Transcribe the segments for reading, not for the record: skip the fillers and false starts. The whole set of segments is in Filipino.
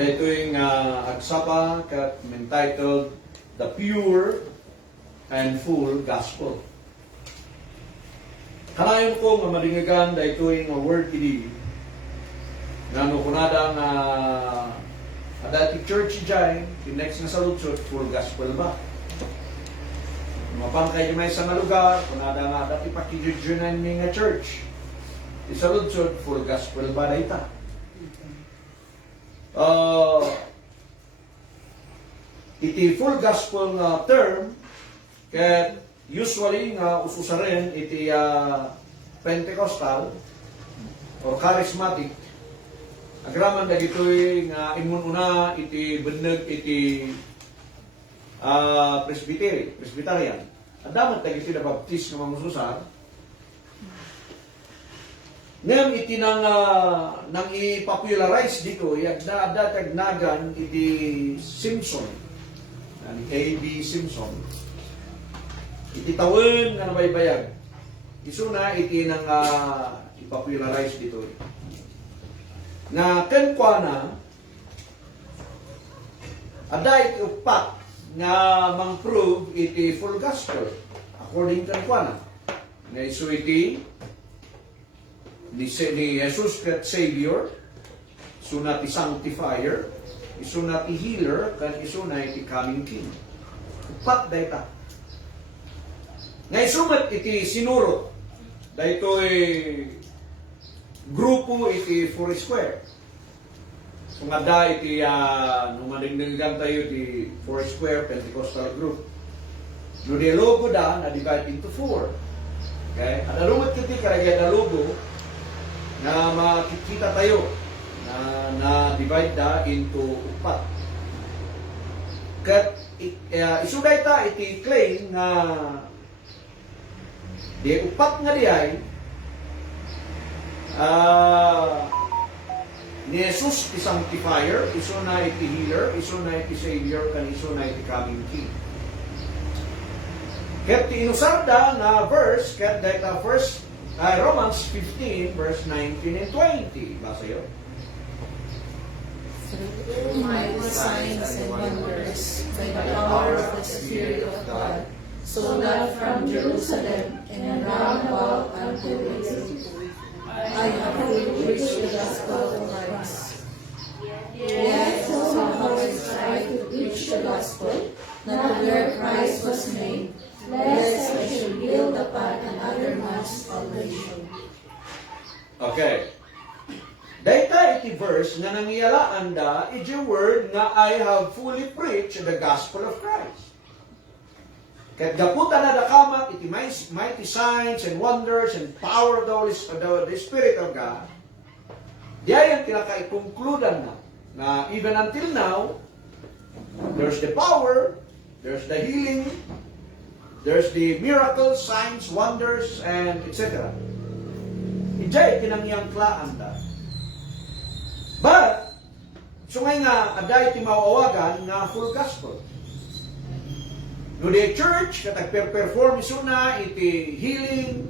ito yung agsapa kat entitled The Pure and Full Gospel. Kanayon ko nga malingagan da ito yung word ini nga no kunada nga adati church jay next na sa lutsot full gospel ba? Mapangkay may sa nga lugar kunada nga adati pakijujunan ni nga church isa lutsot full gospel ba dayta? Iti full gospel nga term ket usually nga ususaren iti Pentecostal or charismatic agraman dagitoy nga inmununa iti beneg iti Presbyterian. Adamat dagiti na baptist nga mamususar. Ngem iti nang i-popularize dito yagda tagnagan iti Simpson. Ani A.B. Simpson. Iti tawon nga nabaybayag. Isuna iti nang i-popularize dito. Na kenkwana ada iti upat nga mang-prove iti full gospel according kenkwana. Nga isu iti ni Jesus ket Savior, isuna ti Sanctifier, isuna ti Healer, kan isuna iti Coming King. Upat dayta. Nga isumat iti sinurot daytoy grupo iti Foursquare. So nga da iti nung manignigan tayo di Foursquare Pentecostal Group. No di logo da na divide into four. Okay? At alumot kiti karagyan na logo na makikita tayo na divide da into upat. Kat isuday ta iti claim na di upat nga diay ni Jesus ti Sanctifier, iso na iti Healer, iso na iti Savior, kan iso na iti Coming King. Ket ti inusarda na verse, ket data first Romans 15 verse 19 and 20. Basa yun. Through mighty signs and wonders by the power of the Spirit of God, so that from Jerusalem and around about unto Egypt, I have preached the gospel of Christ. Yet somehow I try to preach the gospel, not where Christ was made, lest I should build upon another man's foundation. Okay. Dayta iti verse nga nangiyalaan da iti word nga I have fully preached the gospel of Christ. Ket gaputa na dakamat iti mighty signs and wonders and power of the Spirit of God. Diyan pinaka-concludan na even until now, there's the power, there's the healing, there's the miracles, signs, wonders, and etc. Ijay pinangyangklaan da. But, sungay nga, aday ti mauawagan nga full gospel. No the church, katag-perform isuna, iti healing,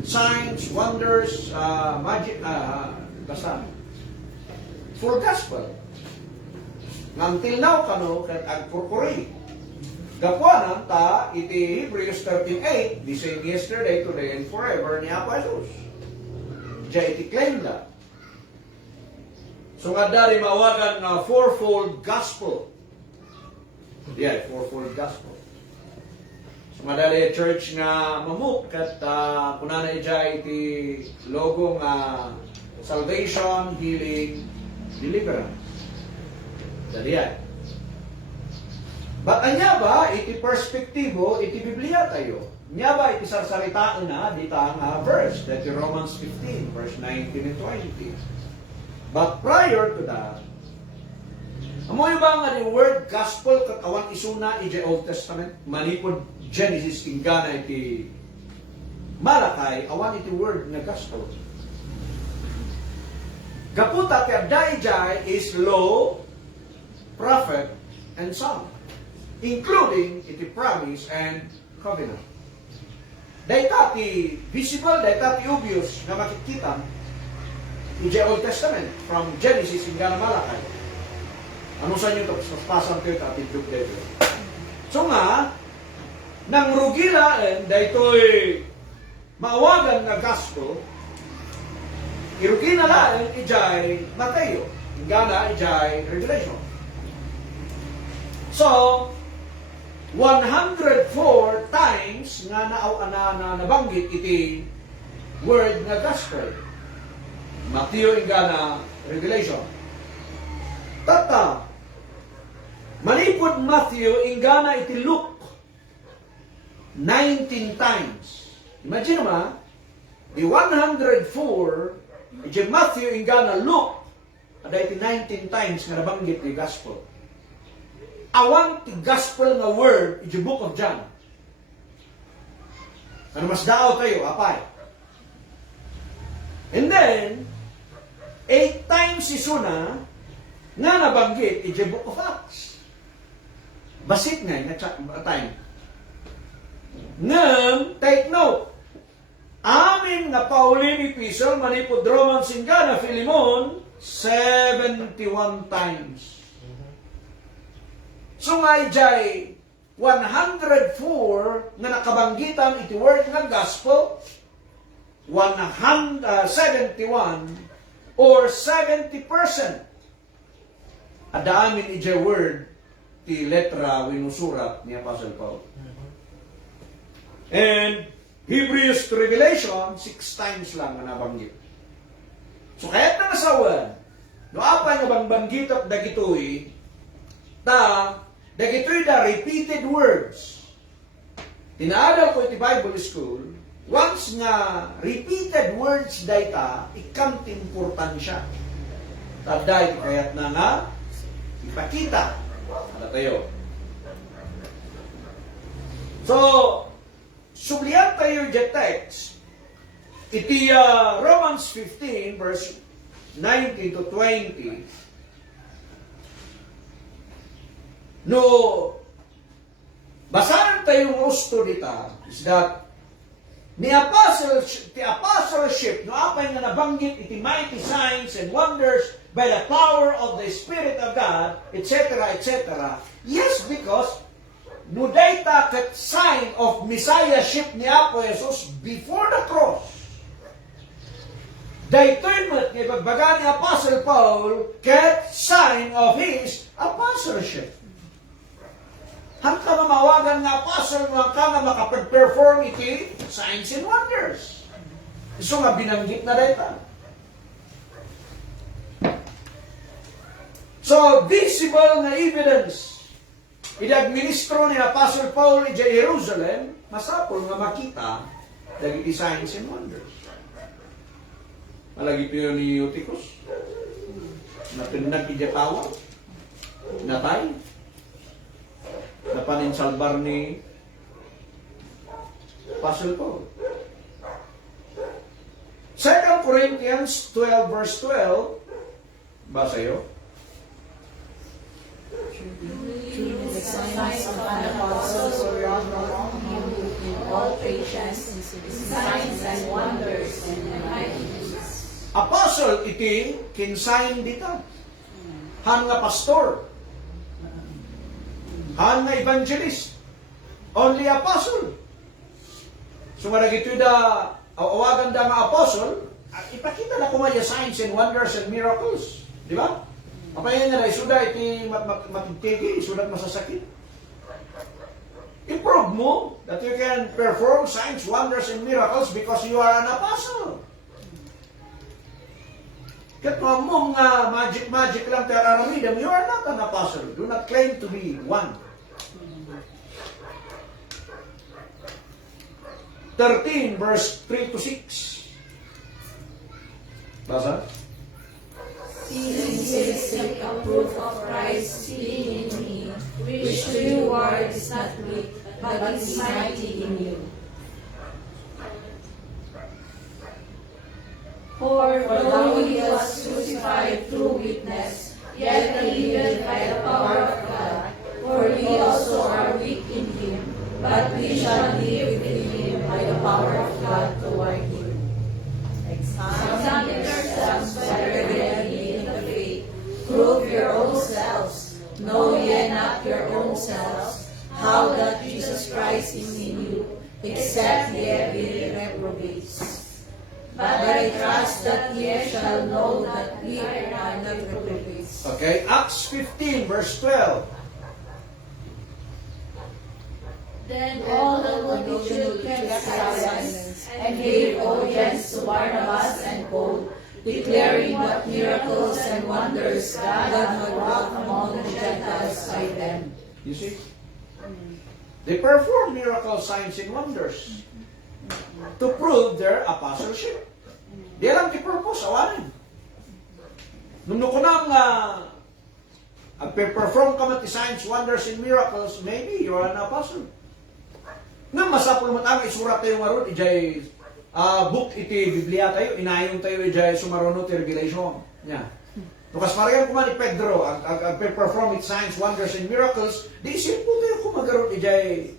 signs, wonders, magic, basta, full gospel. Until now, kano, katag-purpuri. Gapuanan ta, iti Hebrews 13:8, the same yesterday, today, and forever, ni Apo Jesus. Diya iti claim da. So nga dari mawagan na fourfold gospel. Yeah, fourfold gospel. So madali church nga mamuk kat kunana ija iti logo nga salvation, healing, deliverance. Dali yan. But anya ba iti perspektibo iti Biblia tayo? Nya ba iti sarsaritaan na dita nga verse, that Romans 15 verse 19 and 20. But prior to that, amoy ba nga ni word gospel katawan isuna iti Old Testament? Manipod Genesis ingana iti Malakay, awan iti word nga gospel. Gaputa ti adayjay is law, prophet, and psalm, including iti promise and covenant. Dayta ti visible, dayta ti obvious nga makikita in the Old Testament, from Genesis hinggang Malakay. Ano sa inyo tapos pasang kayo tatidlog dito. So nga, nang rugilaen, dahito'y maawagan na gospel, irugina laen, ijay Mateo. Ingana, ijay Revelation. So, 104 times nga nabanggit iti word nga gospel. Mateo, ingana, Revelation. Tata, malipod Matthew, ingana iti Luke, 19 times. Imagine ma, di 104, iti Matthew, ingana Luke, ada iti 19 times nga nabanggit iti gospel. Awan ti gospel nga word iti book of John. Ano mas daaw tayo, apay. And then, 8 times isuna nga nabanggit iti book of Acts. Basit nga time. Ngam, take note. Amin nga Pauline epistle manipod Roman Singana Philemon 71 times. So nga ijay 104 nga nakabanggitan iti word nga gospel, 71 or 70% adaamin ijay word ti letra winusurat ni Apostle Paul. And Hebrews to Revelation 6 times lang nga nabanggit. So kahit na nasawan, no apa nga bang banggit at dagitoy dagitoy da repeated words. Tinaadal ko iti Bible School, once nga repeated words dayta, ikam importansya. Taday kayat na nga ipakita. Ano tayo? So, sublihan tayo yung text. Iti Romans 15 verse 19 to 20. No, basahan tayo yung gusto dita is that the apostleship no apay nga nabanggit iti mighty signs and wonders by the power of the Spirit of God, etc., etc. Yes, because no data ket sign of messiahship ni Apo Jesus before the cross. Daytoy met ni pagbaga ni Apostle Paul ket sign of his apostleship. Hangka nga mawagan nga apostle nga ka nga makapag-perform iti signs and wonders. So nga binanggit na dayta. So, visible na evidence id-administro ni Apostle Paul iti Jerusalem, masapol nga makita dagiti signs and wonders. Malagi piyo ni Eutychus, natinag ijatawa, natay, napaninsalbar ni Apostle Paul. 2 Corinthians 12 verse 12, basa yun. The signs of an apostles were wrought in all patience, signs and wonders and mighty deeds. Apostle iti kinsain dita. Han nga pastor. Han nga evangelist. Only apostle. So nga ito da awagan da nga apostle, ipakita na kumaya signs and wonders and miracles. Di ba? Apayan nga na isuda iti matitigi, isudat masasakit. Improve mo that you can perform signs, wonders, and miracles because you are an apostle. Kat mo nga magic lang tayo aramidam, you are not an apostle. Do not claim to be one. 13 verse 3 to 6. Basa? Since it is a proof of Christ being in me, which to you word is not weak, but is mighty in you. For though he was crucified through weakness, yet he lived by the power of God. For we also are weak in him, but we shall live in him by the power of God toward him. Examine yourselves whether you in the faith. Prove your own selves. not your own selves, how that Jesus Christ is in you, except ye be reprobates. But I trust that ye shall know that we are not reprobates. Okay, Acts 15, verse 12. Then all the multitude kept silence and gave audience to Barnabas and Paul, declaring what miracles and wonders God had wrought among the Gentiles by them. You see? They perform miracle signs and wonders to prove their apostleship. Di alam ti purpose, awanin. Nung kunang perform ka man ti signs, wonders, and miracles, maybe you are an apostle. Nga masapul mo tama, isurat tayo nga ron, ijay book iti Biblia tayo, inayong tayo ijay sumaruno ti Revelation. Yeah. Nukas parang kuman ni Pedro, perform it signs, wonders, and miracles, di isip po tayo kumagaroon ijay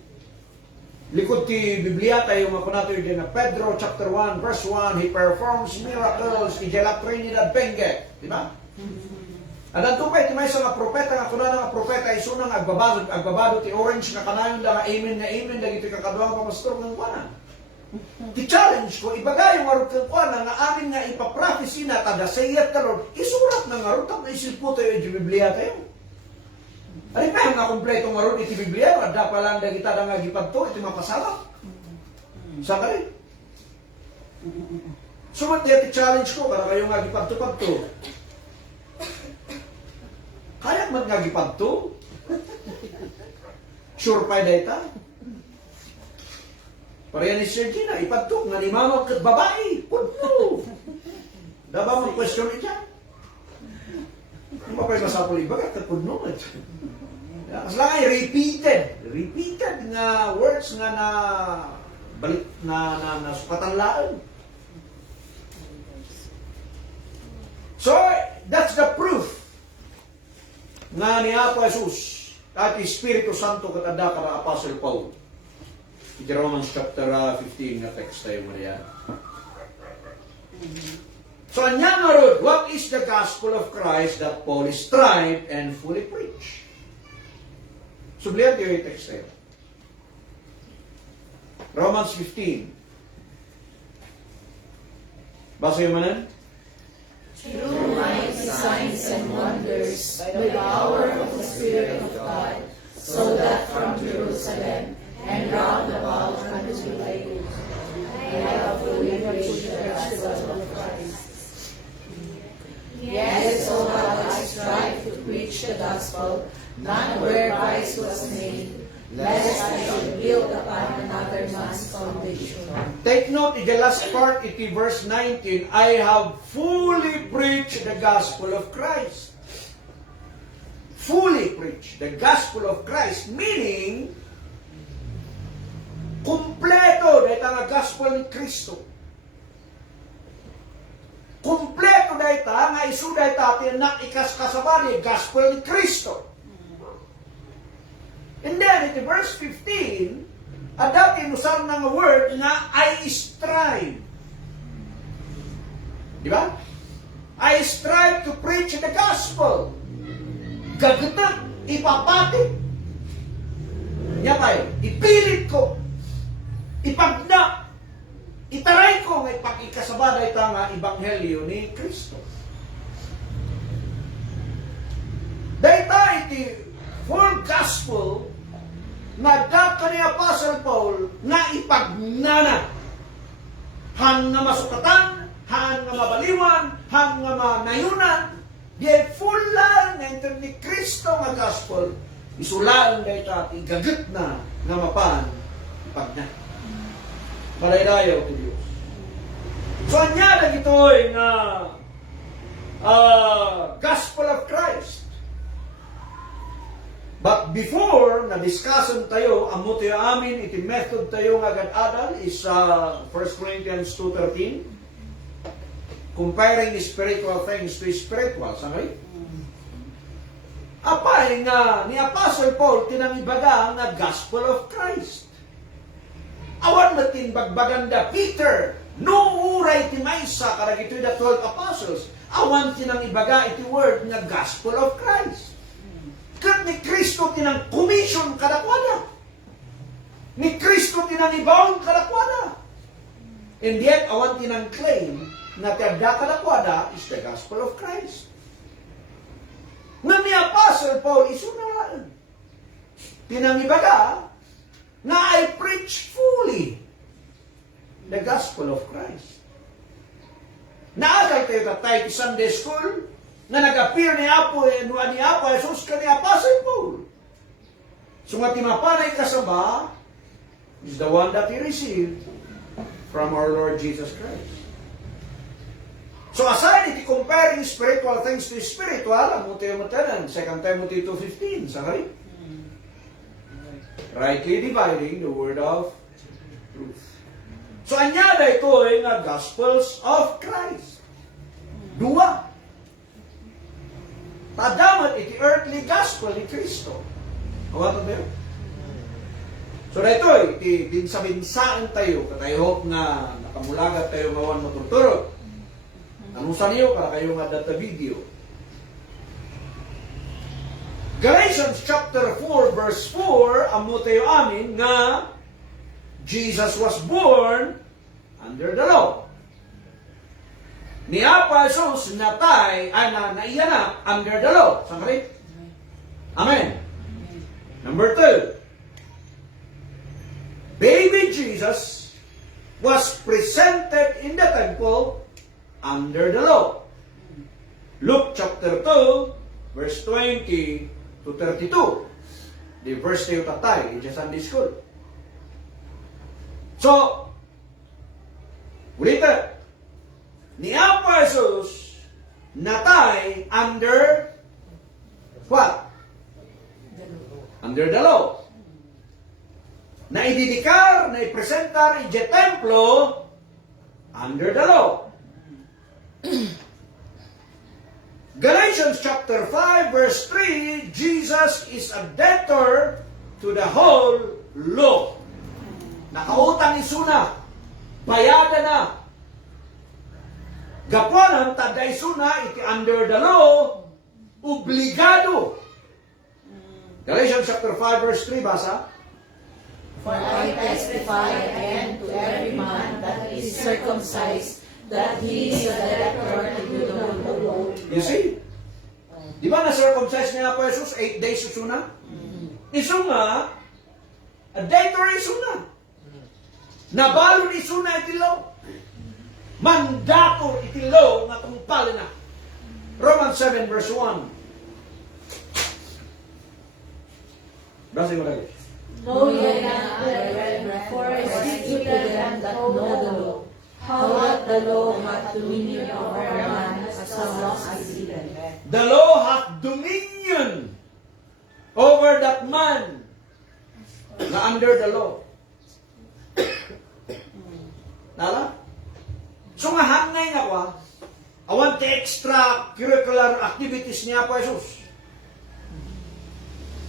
likod ti Biblia tayo, mapuna tayo ijay na Pedro chapter 1, verse 1, he performs miracles, ijay la Trinidad Bengue. Di ba? At ang tupay, ti may sa mga propeta, nga kuna nga propeta, isunang agbabado ti orange nga kanayon da nga amen, dagiti kakaduang pamastor ng kuana. Ti challenge ko, ibagay yung arot ng kuana, nga amin nga ipaprophecy na, tada sayyat ka Lord, isurat na nga arot, ang naisip po tayo yung Biblia tayo. Ano pa yung nga kompletong arot iti Biblia, adda pa lang dagita da nga gipadto, iti mapasala. Saan ka rin? Sumat niya ti challenge ko, kada kayo nga gipadto-padto. Kaya man nga gipadto? Sure pa data? Pareha ni Sir Gina, ipadto, nga ni mama kat babae, pudno. Daba mong question niya? Ang mapay masapul iba, kat pudno. As lang ay repeated nga words nga na balik na sukatan laan. So, that's the proof nga ni Apo Jesus at Espiritu Santo katanda ka Apostle Paul. Iti Romans chapter 15 na text tayo mo niya. So, anya nga rod, what is the gospel of Christ that Paul strived and fully preached? Sublihan tayo yung text tayo. Romans 15. Basa yung manan? Through mighty signs and wonders, by the power of the Spirit of God, so that from Jerusalem and round about unto Judea, I have fully preached the gospel of Christ. Yes, so have I strived to preach the gospel, not where Christ was made, lest I should build upon another man's foundation. Take note, in the last part, iti verse 19, I have fully preached the gospel of Christ. Fully preached the gospel of Christ, meaning, kumpleto dahil ang gospel ni Kristo. Kumpleto dahil nga isu dahil tatin na ikaskasabali, gospel ni Kristo. And then, in verse 15, ada tinusang ng word na I strive. Di ba? I strive to preach the gospel. Gagutak, ipapatik. Yapay, ipilit ko. Ipagnak. Itaray ko ng ipag-ikasabada ita nga ebanghelyo ni Kristo. Dahil iti full gospel na data ni Apostle Paul na ipagnana hang nga masukatan, hang nga mabaliwan, hang nga manayunan, di full lang na ito ni Kristo nga gospel, isulaan na ito at igagat na nga mapan ipagna. Malaylayaw to Diyos. So, anya na ito'y nga gospel of Christ. But before, na-discussion tayo, amo tayo amin, iti method tayo nga agad-adal is 1 Corinthians 2:13. Comparing spiritual things to spiritual. Sangay? Apay nga, ni Apostle Paul, tinangibaga nga gospel of Christ. Awan matin bagbaganda, Peter, nuuray ti maysa, karag ito'y the 12 apostles, awan tinangibaga iti word nga gospel of Christ. Kat ni Kristo tinang commission kadakwada. Ni Kristo tinang ibaon kadakwada. And yet, awan tinang claim na kada kadakwada is the gospel of Christ. Nga ni Apostle Paul isunalaan. Tinang ibaga na I preach fully the gospel of Christ. Naagal kayo tatay ti Sunday school na nag-appear ni Apo Jesus ka ni Apostle Paul. So nga timapanay kasaba is the one that he received from our Lord Jesus Christ. So aside iti comparing spiritual things to spiritual, amo tayo matanan, 2 Timothy 2:15, sakari. Rightly dividing the word of truth. So anyada ito ay nga Gospels of Christ. Dua. Padamat iti earthly gospel ni Kristo. Awato ba yun? So dito iti binsa-binsaan tayo, katay hope na nakamulagat tayo ngawan matuturo. Anusan niyo para kayo nga data video. Galatians chapter 4 verse 4, amo tayo amin nga Jesus was born under the law. Ni Apa Jesus natay ay naiyanak under the law. Sakali? Amen. Number 2. Baby Jesus was presented in the temple under the law. Luke chapter 2 verse 20 to 32. The verse tayo tatay in Sunday school. So, ulitin. Ni Apa Jesus natay under what? Under the law. Na ididikar, na ipresentar, ije templo under the law. Galatians chapter 5 verse 3, Jesus is a debtor to the whole law. Nakautang isuna, bayada na. Gapuanan, taday isuna, iti under the law, obligado. Galatians chapter 5 verse 3, basa. For I testify again to every man that is circumcised that he is a debtor to the law. You see? Di ba na-circumcise niya po Jesus 8 days isuna? Isu nga, a debtor isuna. Nabalo ni isuna iti law. Mandato iti law nga tungpal na. Romans 7 verse 1. Basi mo lagi. Know ye not, brethren, for I speak to them that know the law, how that the law hath dominion over man as long as he liveth. The law hath dominion over that man na under the law. Nala? So nga hangay nga kwa, awan te extra curricular activities niya po Jesus.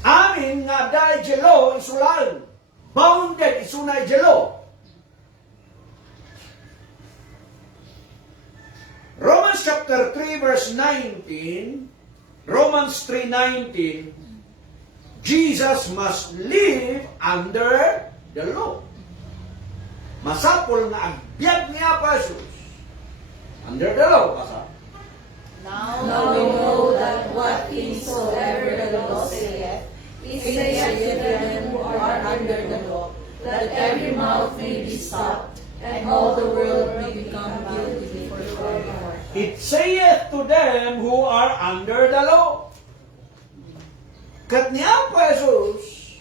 Amin nga dahil jelo isulaan. Bounded isunay jelo. Romans chapter 3 verse 19, Romans 3:19, Jesus must live under the law. Masapol nga agbyag niya pa Jesus. Under the law, basa. Now we know that what things soever the law saith, it saith to them who are under the law, that every mouth may be stopped, and all the world may become guilty before God. It saith to them who are under the law. Kat niya pa Jesus,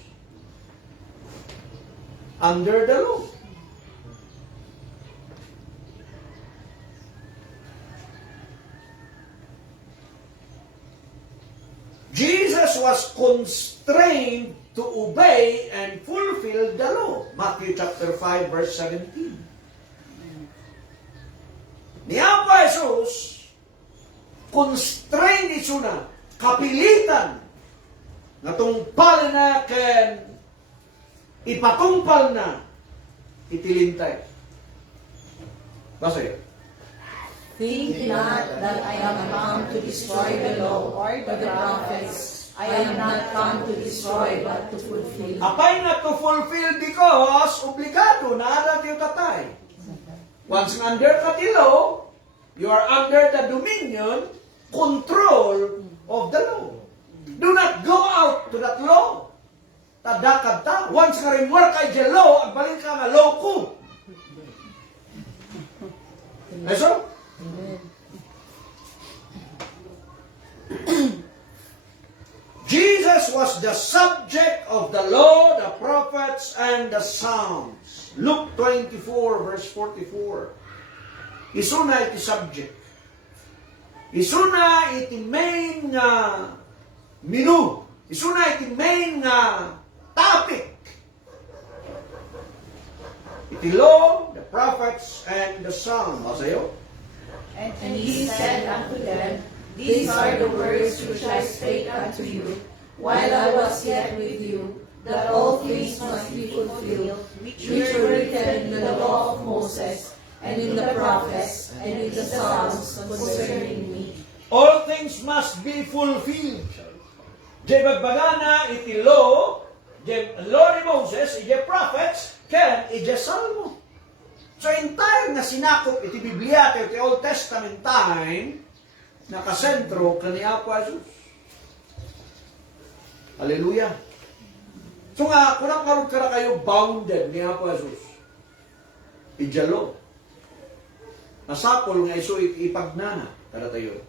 under the law. Jesus was constrained to obey and fulfill the law. Matthew chapter 5 verse 17. Niya pa Jesus, constrained isuna, kapilitan, na tungpal na ken ipatumpal na itilintay. Basta yun. Think not that I am come to destroy the law or the prophets. I am not come to destroy, but to fulfill. Apay na to fulfill because obligado na alam yung tatay. Once under katilo, you are under the dominion, control of the law. Do not go out to that law. Tadakad ta. Once nga rin work kay the law, ang balik ka nga law ko. Eso? Jesus was the subject of the law, the prophets, and the Psalms. Luke 24, verse 44. Isuna iti subject. Isuna iti main menu. Isuna iti main topic. Iti law, the prophets, and the Psalms. Masayo? And he said unto them, These are the words which I spake unto you, while I was yet with you, that all things must be fulfilled, which were written in the law of Moses, and in the prophets, and in the Psalms concerning me. All things must be fulfilled. Di bagbagana iti law, di law ni Moses, iti prophets, ken iti Salmo. So entire na sinakop iti Biblia, iti Old Testament time, nakasentro kani Apo Jesus. Hallelujah. So nga, kung nakaroon ka na kayo bounded ni Apo Jesus, ijalo. Nasapol nga iso ipagnana, kada tayo.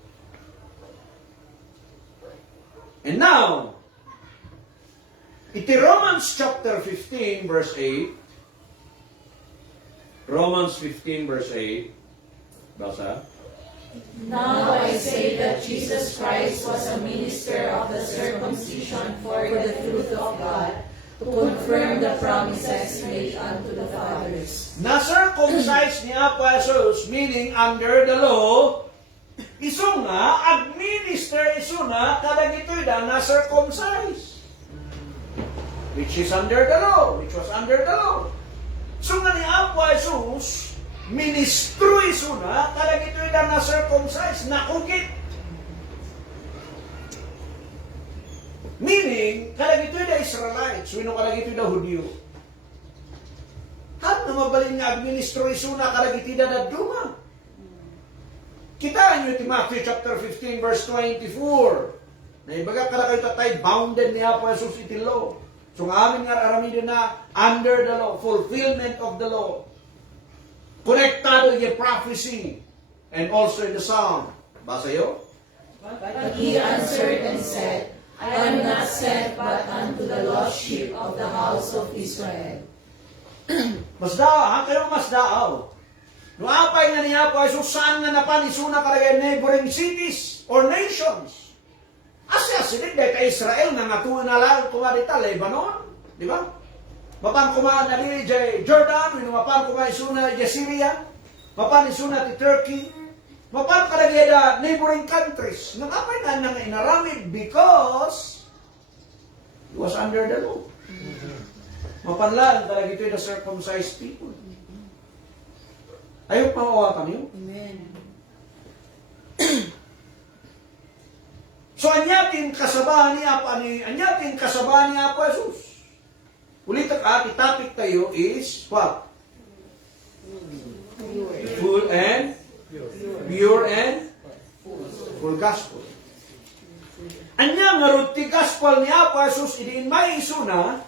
And now, iti Romans chapter 15, verse 8, Romans 15, verse 8, basa. Now I say that Jesus Christ was a minister of the circumcision for the truth of God, to confirm the promises made unto the fathers. Na-circumcise ni Apo Jesus, meaning under the law, iso nga, administer iso na, kadag ito'y da na-circumcise. Which is under the law, which was under the law. So nga ni Apo Jesus, ministro iso na, kadag ito'y da na-circumcise, nakukit. Meaning, kadag ito'y da Israelites, wino kadag ito'y da Hudyo. Hat na mabalin nga administro iso na, kadag ito'y da duma. Kitaan nyo iti Matthew chapter 15, verse 24. Na ibaga kada kayo tatay, bounded ni Apo Jesus iti law. So nga amin nga aramidin na under the law, fulfillment of the law. Konektado yung prophecy and also in the Psalm. Basa yun? But he answered and said, I am not sent but unto the lost sheep of the house of Israel. Mas daaw, ha? Kayo mas daaw. No apay nga niya po, ay saan nga napanisuna karagay neighboring cities or nations. Asya sinig, dahil ka Israel nga ngatuwa na lang kumadita, Lebanon. Di ba? Mapan kumaan na dili jay Jordan, mapan kumaan isuna jay Syria, mapan isuna ti Turkey, mapan karagay da neighboring countries. Nang apay nga nang inaramid because he was under the law. Mapan lang talaga ito yung the circumcised people. Ayaw mauwatan yun. Amen. So, anyatin kasabahan ni Apo Jesus. Ulit ang topic tayo is what? Full and pure and full gospel. Anya nga ruti gospel ni Apo Jesus, idiin may isuna,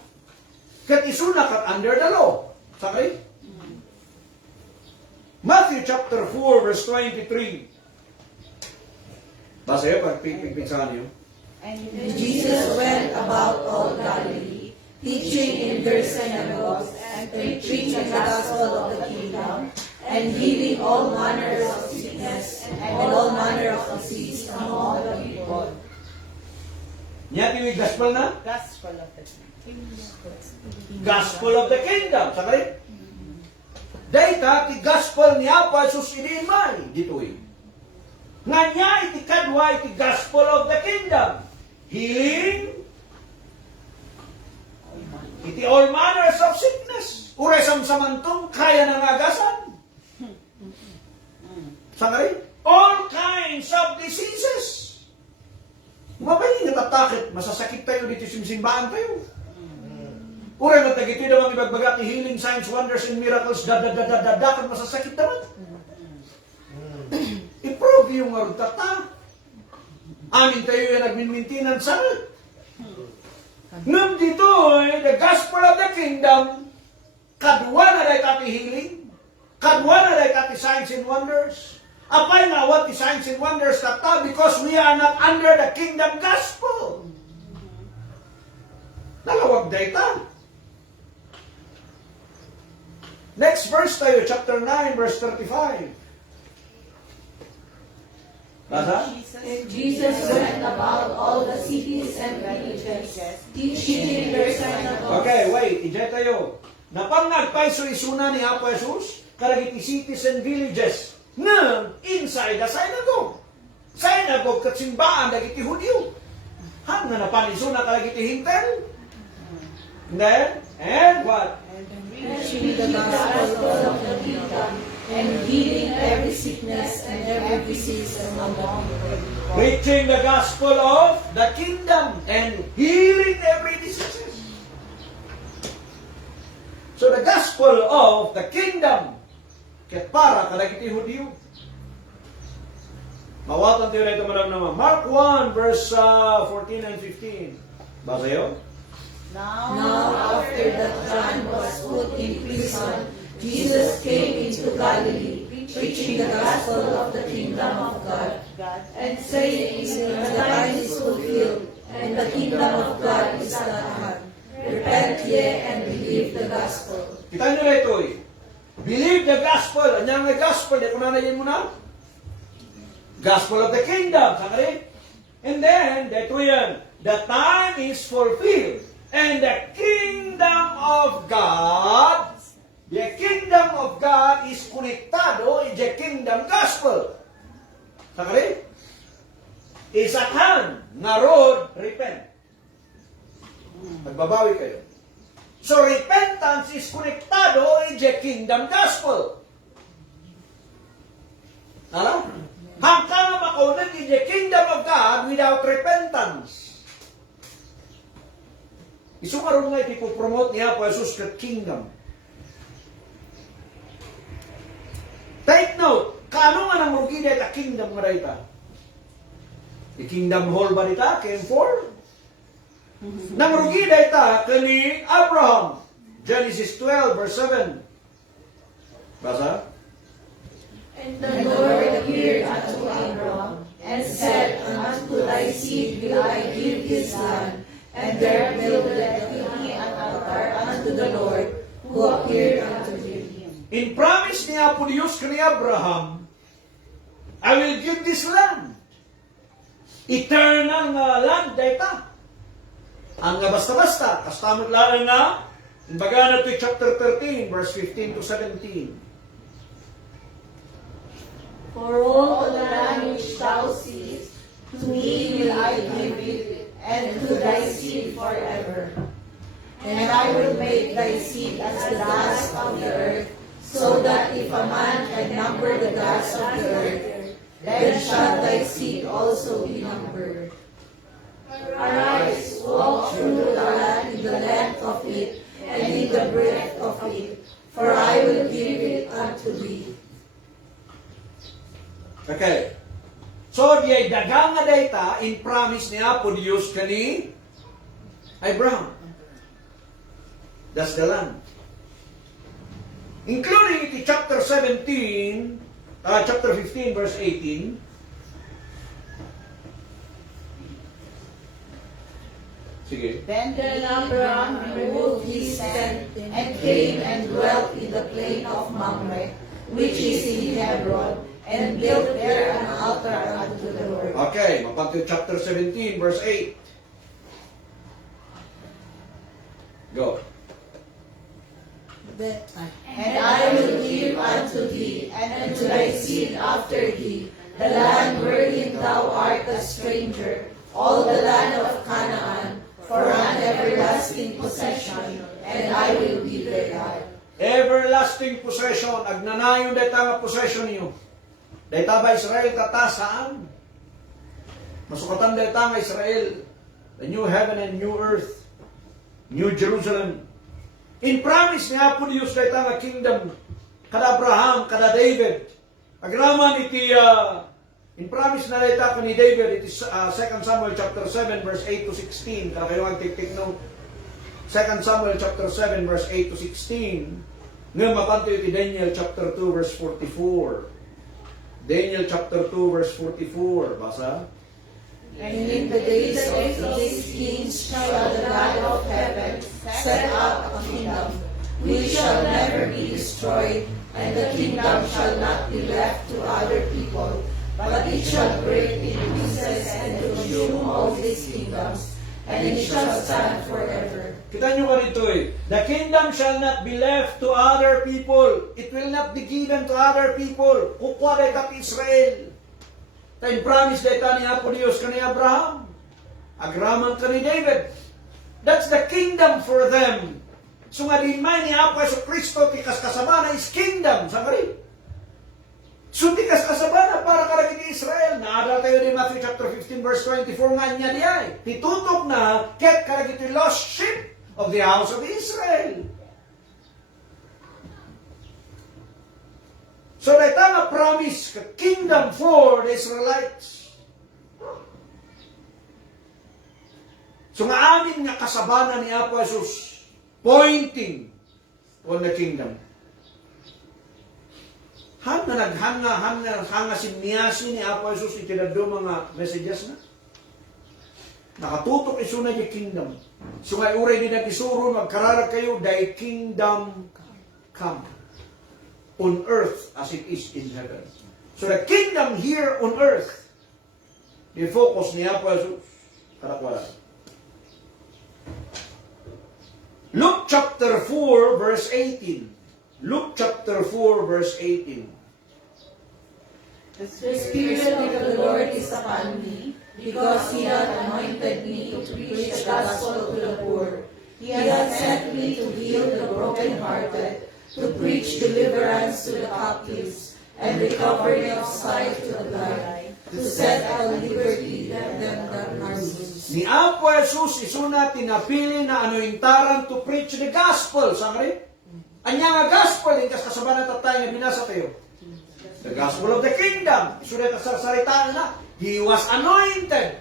kat isuna kat under the law. Sakay? Matthew chapter 4, verse 23. Basa yun, pagpipigpigsahan niyo. And Jesus went about all Galilee, teaching in their synagogues, and preaching the gospel of the kingdom, and healing all manner of sickness, and all manner of disease among the people. Niya tiwig gospel na? Gospel of the kingdom. Gospel of the kingdom. Sakay? Dayta, ti gospel ni Apo Jesus idiin may. Dito'y. Nga niya iti kadwa iti gospel of the kingdom. Healing, iti all manners of sickness. Uray samsamantong kaya ng agasan. Sakay? All kinds of diseases. Mabaling nga tatakit, masasakit tayo dito simbahan tayo. Ura nga tagito naman ibagbaga ti healing signs, wonders, and miracles, dadadadadadakan, masasakit naman. Improve yung arutata. Amin tayo yung nagminmintinan sa ngam dito, the gospel of the kingdom, kadwa na day kati healing, kadwa na day kati signs and wonders. Apay nga what the signs and wonders kata because we are not under the kingdom gospel. Nalawag data. Next verse tayo, chapter 9, verse 35. Basa? And Jesus went about all the cities and villages, teaching in their synagogues. Okay, wait, ije tayo. Napangag pa isuna ni Apo Jesus, karagiti cities and villages, na inside the synagogue. Synagogue kat simbaan, dagiti Hudyo. Han nga napanisuna karagiti hintel. And what? Preaching the gospel of the kingdom, and healing every sickness and every disease among them. Preaching the gospel of the kingdom and healing every disease. So the gospel of the kingdom, ket para kadagiti Hudyo. Mawatan tayo na ito naman. Mark 1 verse 14 and 15. Basa yun? Now after that John was put in prison, Jesus came into Galilee, preaching the gospel of the kingdom of God, and saying, the time is fulfilled, and the kingdom of God is at hand. Repent ye and believe the gospel. Kita nyo na ito eh. Believe the gospel. Anyang nga gospel? Di ko na nayin mo na. Gospel of the kingdom. Sakari? And then, dito yan. The time is fulfilled. And the kingdom of God, is konektado in the kingdom gospel. Sakari? Is at hand. Nga road, repent. Magbabawi kayo. So repentance is konektado in the kingdom gospel. Alam? Hanggang na makunan in the kingdom of God without repentance. Isumaroon nga ipipopromote niya po Jesus ka kingdom. Take note, kano nga nang rugi dahil ka kingdom nga dahil ta? The kingdom hall ba dita came for? Nang rugi dahil ta kani Abraham. Genesis 12 verse 7. Basa? And the Lord appeared unto Abraham, and said, Unto thy seed will I give this land, and there builded he an altar unto the Lord, who appeared unto him. In promise niya po Diyos kani Abraham, I will give this land. Eternal land data. Ang basta-basta, kastamot lang na, baga na ito chapter 13, verse 15 to 17. For all the land which thou seest, to me will I give it, and to thy seed forever. And I will make thy seed as the dust of the earth, so that if a man can number the dust of the earth, then shall thy seed also be numbered. Arise, walk through the land in the length of it, and in the breadth of it, for I will give it unto thee. Okay. So, di dagang nga data in promise niya po Diyos kani Abraham. That's the land. Including iti chapter 17, chapter 15, verse 18. Sige. Then Abraham removed his tent and came and dwelt in the plain of Mamre, which is in Hebron, and built there an altar unto the Lord. Okay, mapanto chapter 17, verse 8. Go. And I will give unto thee, and unto thy seed after thee, the land wherein thou art a stranger, all the land of Canaan, for an everlasting possession, and I will be their God. Everlasting possession. Agnanayon data nga possession niyo. Data ba Israel katasaan? Masukatan data nga Israel. The new heaven and new earth. New Jerusalem. In promise niya po Diyos dahil nga kingdom kada Abraham, kada David. Agraman iti in promise na dahil ka ni David, it is 2 Samuel chapter 7 verse 8 to 16. Kaya kayo ang take note. 2 Samuel chapter 7 verse 8 to 16. Ngayon mapanto iti Daniel chapter 2 verse 44. Daniel chapter 2 verse 44. Basa. And in the days of these kings shall the God of heaven set up a kingdom, which shall never be destroyed, and the kingdom shall not be left to other people, but it shall break in pieces and consume all these kingdoms, and it shall stand forever. Kita nyo ka rito eh. The kingdom shall not be left to other people. It will not be given to other people. Kukwa day ka Israel. Tayo promise day ta ni Apo Diyos ka ni Abraham. Agraman ka ni David. That's the kingdom for them. So nga din may ni Apo Yesu Kristo tikas kasabana is kingdom. Sa kari. So tikas kasabana para karagit ni Israel. Naadal tayo ni Matthew chapter 15 verse 24 nga niya niya eh. Titutok na ket karagit ni lost sheep of the house of Israel. So that nga promise ka kingdom for the Israelites. So nga amin nga kasabana ni Apo Jesus pointing on the kingdom. Hanga simniyasi ni Apo Jesus itinaddo mga messages na. Nakatutok iso na yung kingdom. So nga uray din nagisuro, magkararag kayo, thy kingdom come on earth as it is in heaven. So the kingdom here on earth, the focus ni Apo Jesus, karakwala. Luke chapter 4 verse 18. Luke chapter 4 verse 18. The Spirit of the Lord is upon me, because He hath anointed me to preach the gospel to the poor. He hath sent me to heal the brokenhearted, to preach deliverance to the captives, and recovery of sight to the blind, to set at liberty them that are loose. Ni Apo Jesus isuna tinapili na anointaran to preach the gospel. Sangri? Anya nga gospel, yung kasabanan tatay nga binasa tayo. The gospel of the kingdom. Isulat sa salita na. He was anointed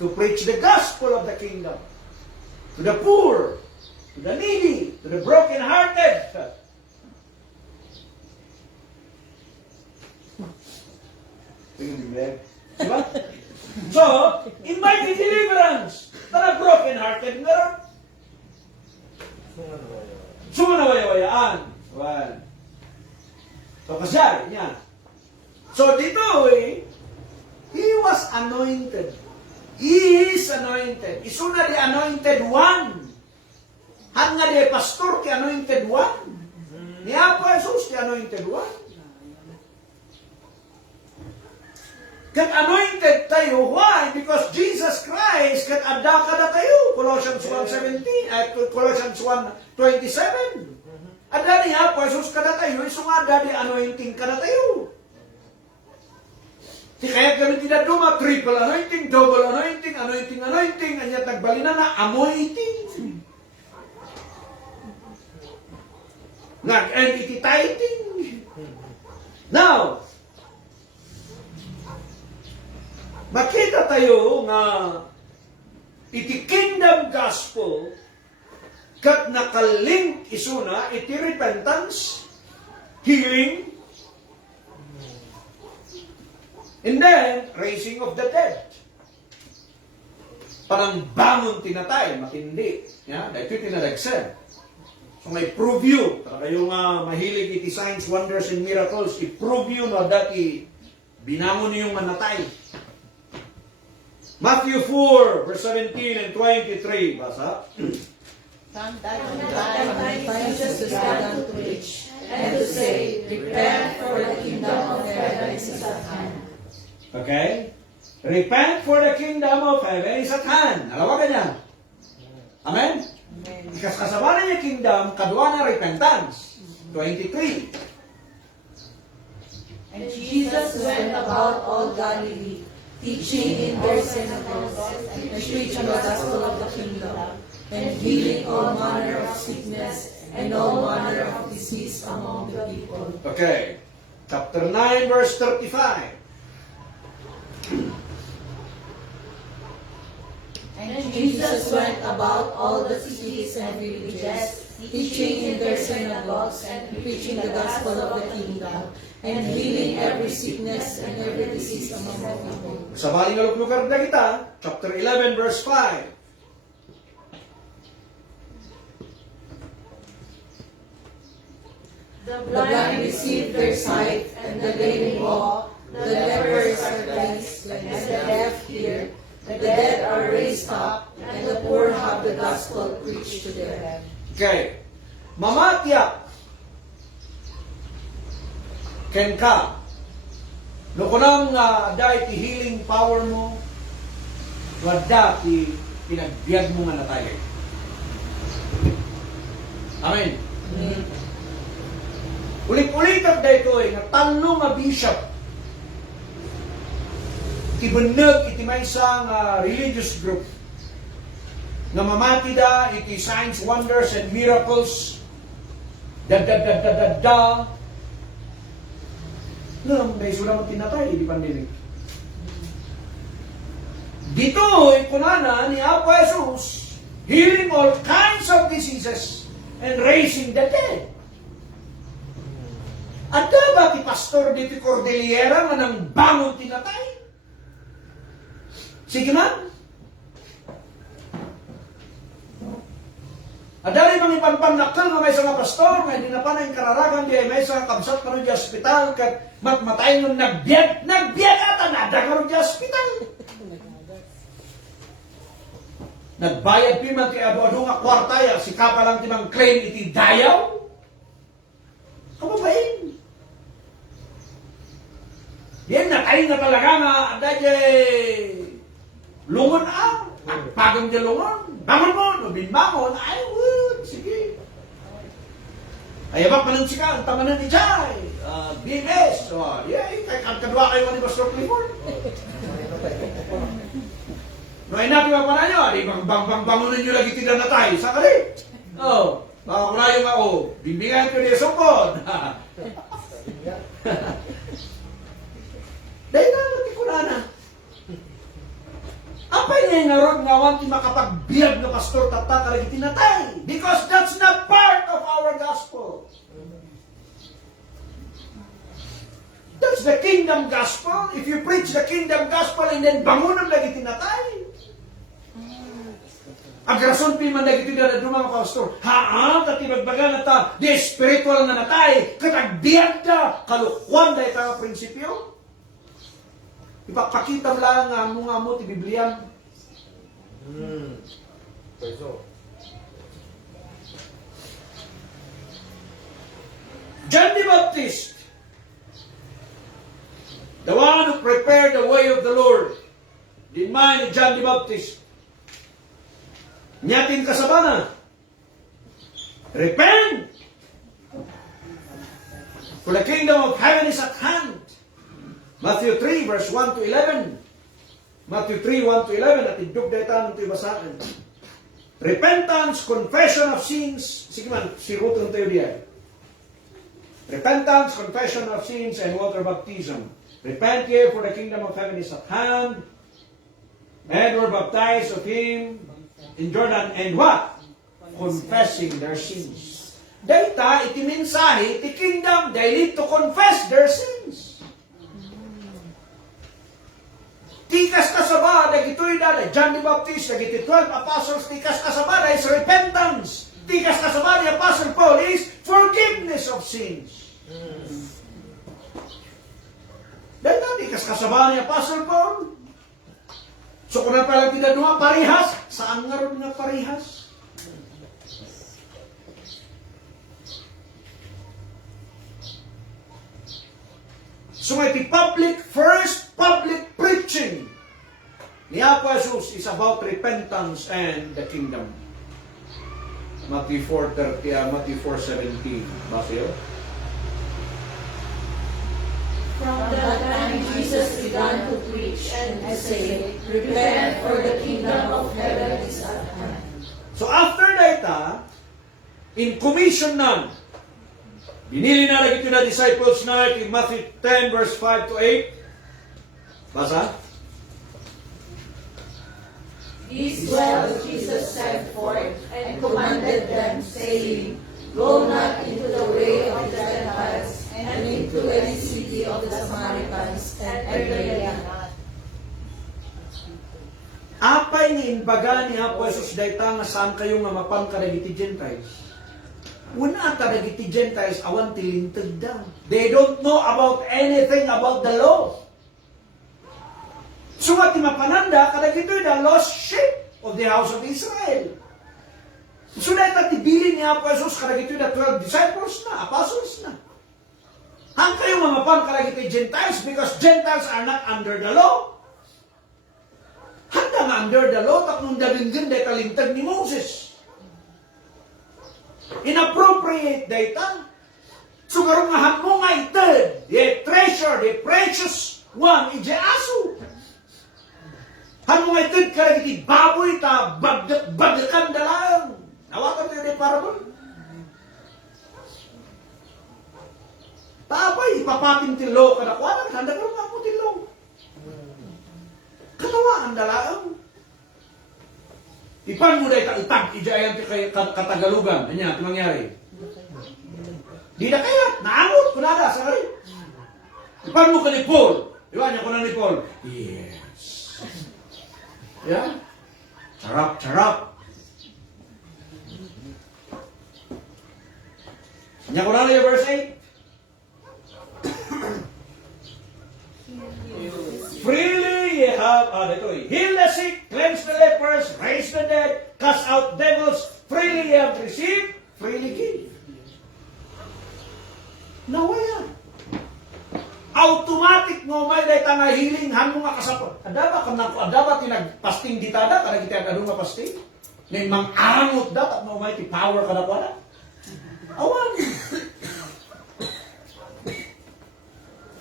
to preach the gospel of the kingdom. To the poor, to the needy, to the broken-hearted. Diba? So, invite the deliverance. Tara broken-hearted nga ron. Sumanawayawayaan. One. So, kasyari, yan. So, dito he was anointed. He is anointed. Isuna di anointed one. Hanga di pastor ki anointed one. Ni Apo Jesus ki anointed one. Kat anointed tayo. Why? Because Jesus Christ kat adda kada tayo. Colossians 1:17 Colossians 1:27. Ada ni Apo Jesus kada tayo. Isung ada di anointing kada tayo. Kaya kami tidak duma triple anointing, double anointing, anointing, anya tagbalina na amoiting. Nag-end iti tithing. Now, makita tayo nga iti kingdom gospel kat nakalink isuna iti repentance, healing, and then, raising of the dead. Parang bangon tinatay, matindi. Yeah? Dahil ito tinadagsan. So may prove you. Para kayong mahilig iti signs, wonders, and miracles, i-prove you na dati binangon niyo yung manatay. Matthew 4, verse 17 and 23. Basa. Sometimes Jesus began to preach, and to say, repent, for the kingdom of heaven is at hand. Okay? Repent, for the kingdom of heaven is at hand. Alawa ka niyan. Amen? Kasi kasabanan niya kingdom, kadwa na repentance. 23. And Jesus went about all Galilee, teaching in their synagogues, and preaching the gospel of the kingdom, and healing all manner of sickness and all manner of disease among the people. Okay. Chapter 9, verse 35. And Jesus went about all the cities and villages, teaching in their synagogues, and preaching the gospel of the kingdom, and healing every sickness and every disease among the people. Sa baling aluklukan na kita, chapter 11, verse 5. The blind receive their sight, and the lame walk, the lepers are cleansed, and the deaf hear, the dead are raised up, and the poor have the gospel preached to them. Okay. Mamatya. Ken ka. No kunang dahil ti healing power mo, wadda ti pinagbiag mo nga natay. Amen. Ulit-ulit ang dahito nga tanong nga bishop ibanag iti may isang religious group nga mamati da iti signs, wonders, and miracles da no, may sulang tinatay di pandemic dito kunana ni Apo Jesus healing all kinds of diseases and raising the dead. Ada ba ti pastor dito Cordillera nga nang bangon tinatay? Sige man. Adali mga ipanpanakal nga may isang pastor nga hindi na pa na yung kararagan di ay may isang kabsat ka rin di hospital kat matmatay nung nagbiag ata nada ka rin di hospital. Nagbayad pi man ti ado nga kwarta ya si kapa lang timang claim iti dayaw. Kababain. Yan natay na talaga nga adali lungon ang pagpagam di lungon. Bangon mo, no binbangon, ay wood, sige. Ay abak man ang sika, ang tamanan ni Jai, BMS, kay kadwa kayo ni Pastor Clifford. No, ay natin mapanan nyo, ay bangunan nyo lagi tindan na tayo, sa kali. Baka kulayo nga, bimbingan ko niya sungkod. Dahil naman di ko na. Apa niya nga ron nga wanti makapagbiag na pastor tata kalagi tinatay? Because that's not part of our gospel. That's the kingdom gospel. If you preach the kingdom gospel and then bangunan lagi tinatay. Agrason pi man lagi tinatay na mga pastor. Tatibagbaga na ta, di spiritual na natay, katagbiag na, kalukwan na itang prinsipyo. Ipapakita lang nga mo ti Biblia. John the Baptist, the one who prepared the way of the Lord, din man ni John the Baptist. Nyatin kasabana. Repent! For the kingdom of heaven is at hand. Matthew 3, verse 1 to 11. Matthew 3, 1 to 11. At idug na itanong ito'y basaan. Repentance, confession of sins. Sige man, sirutan tayo diyan. Repentance, confession of sins, and water baptism. Repent ye, for the kingdom of heaven is at hand. Men were baptized of him in Jordan. And what? Confessing their sins. Dahita, iti mensahe, iti kingdom, they need to confess their sins. Tikas kasaba, nagito'y dala, John the Baptist, nagiti 12 apostles, tikas kasaba is repentance. Tikas kasaba ni Apostle Paul is forgiveness of sins. Dahil na, tikas kasaba ni Apostle Paul. So kung na pala tinadunga, parihas. Saan nga rin nga parihas? So iti first public preaching ni Apo Jesus is about repentance and the kingdom. Matthew 4:30, Matthew 4:17. Basiyo? From that time And Jesus began to preach and to say, Repent, for the kingdom of heaven is at hand. So after that, in commission nan, binili na lagi ito na disciples na in Matthew 10 verse 5 to 8. Basa? These 12 Jesus sent forth and commanded them, saying, Go not into the way of the Gentiles, and into any city of the Samaritans, and enter them not. Apay ni imbaga ni Apo Jesus dayta nga saan kayo nga mapang kadagiti Gentiles. Una kadagiti Gentiles awan tilintag daw. They don't know about anything about the law. So at mapananda kadagito the lost sheep of the house of Israel. So dahil tibili ni Apo Jesus kadagito the 12 disciples na, apostles na. Ang kayo mga mapang kadagiti Gentiles because Gentiles are not under the law. Handa nga under the law, taknong dalinggan dahil kalintag ni Moses. Inappropriate data. So karong nga hamo nga ited, the treasure, the precious one, ije aso. Hamo nga ited karag iti baboy ta bagakan dalang. Nawakan tayo di parabol. Tapay, ipapating tilo kadakwanan, handa karong nga po tilo. Katawa ang dalaang. Ipan mo dahil itag, ijayan kay katagalugan. Ano ito mangyari? Di na kaya, naangot, kunada, sa kari. Ipan mo ka ni Paul. Iwan niya ko na ni Paul. Yes. Yeah? Charap, charap. Niya ko na yung verse 8. Freely ye have, heal the sick, cleanse the lepers, raise the dead, cast out devils, freely ye have received, freely give. Nawaya. Automatic mo may day nga healing hanggang nga kasapot. Adaba tinagpasting ditada, kada kita agad nga pasting. May mang-angot dapat mo may power kada pala. Awan.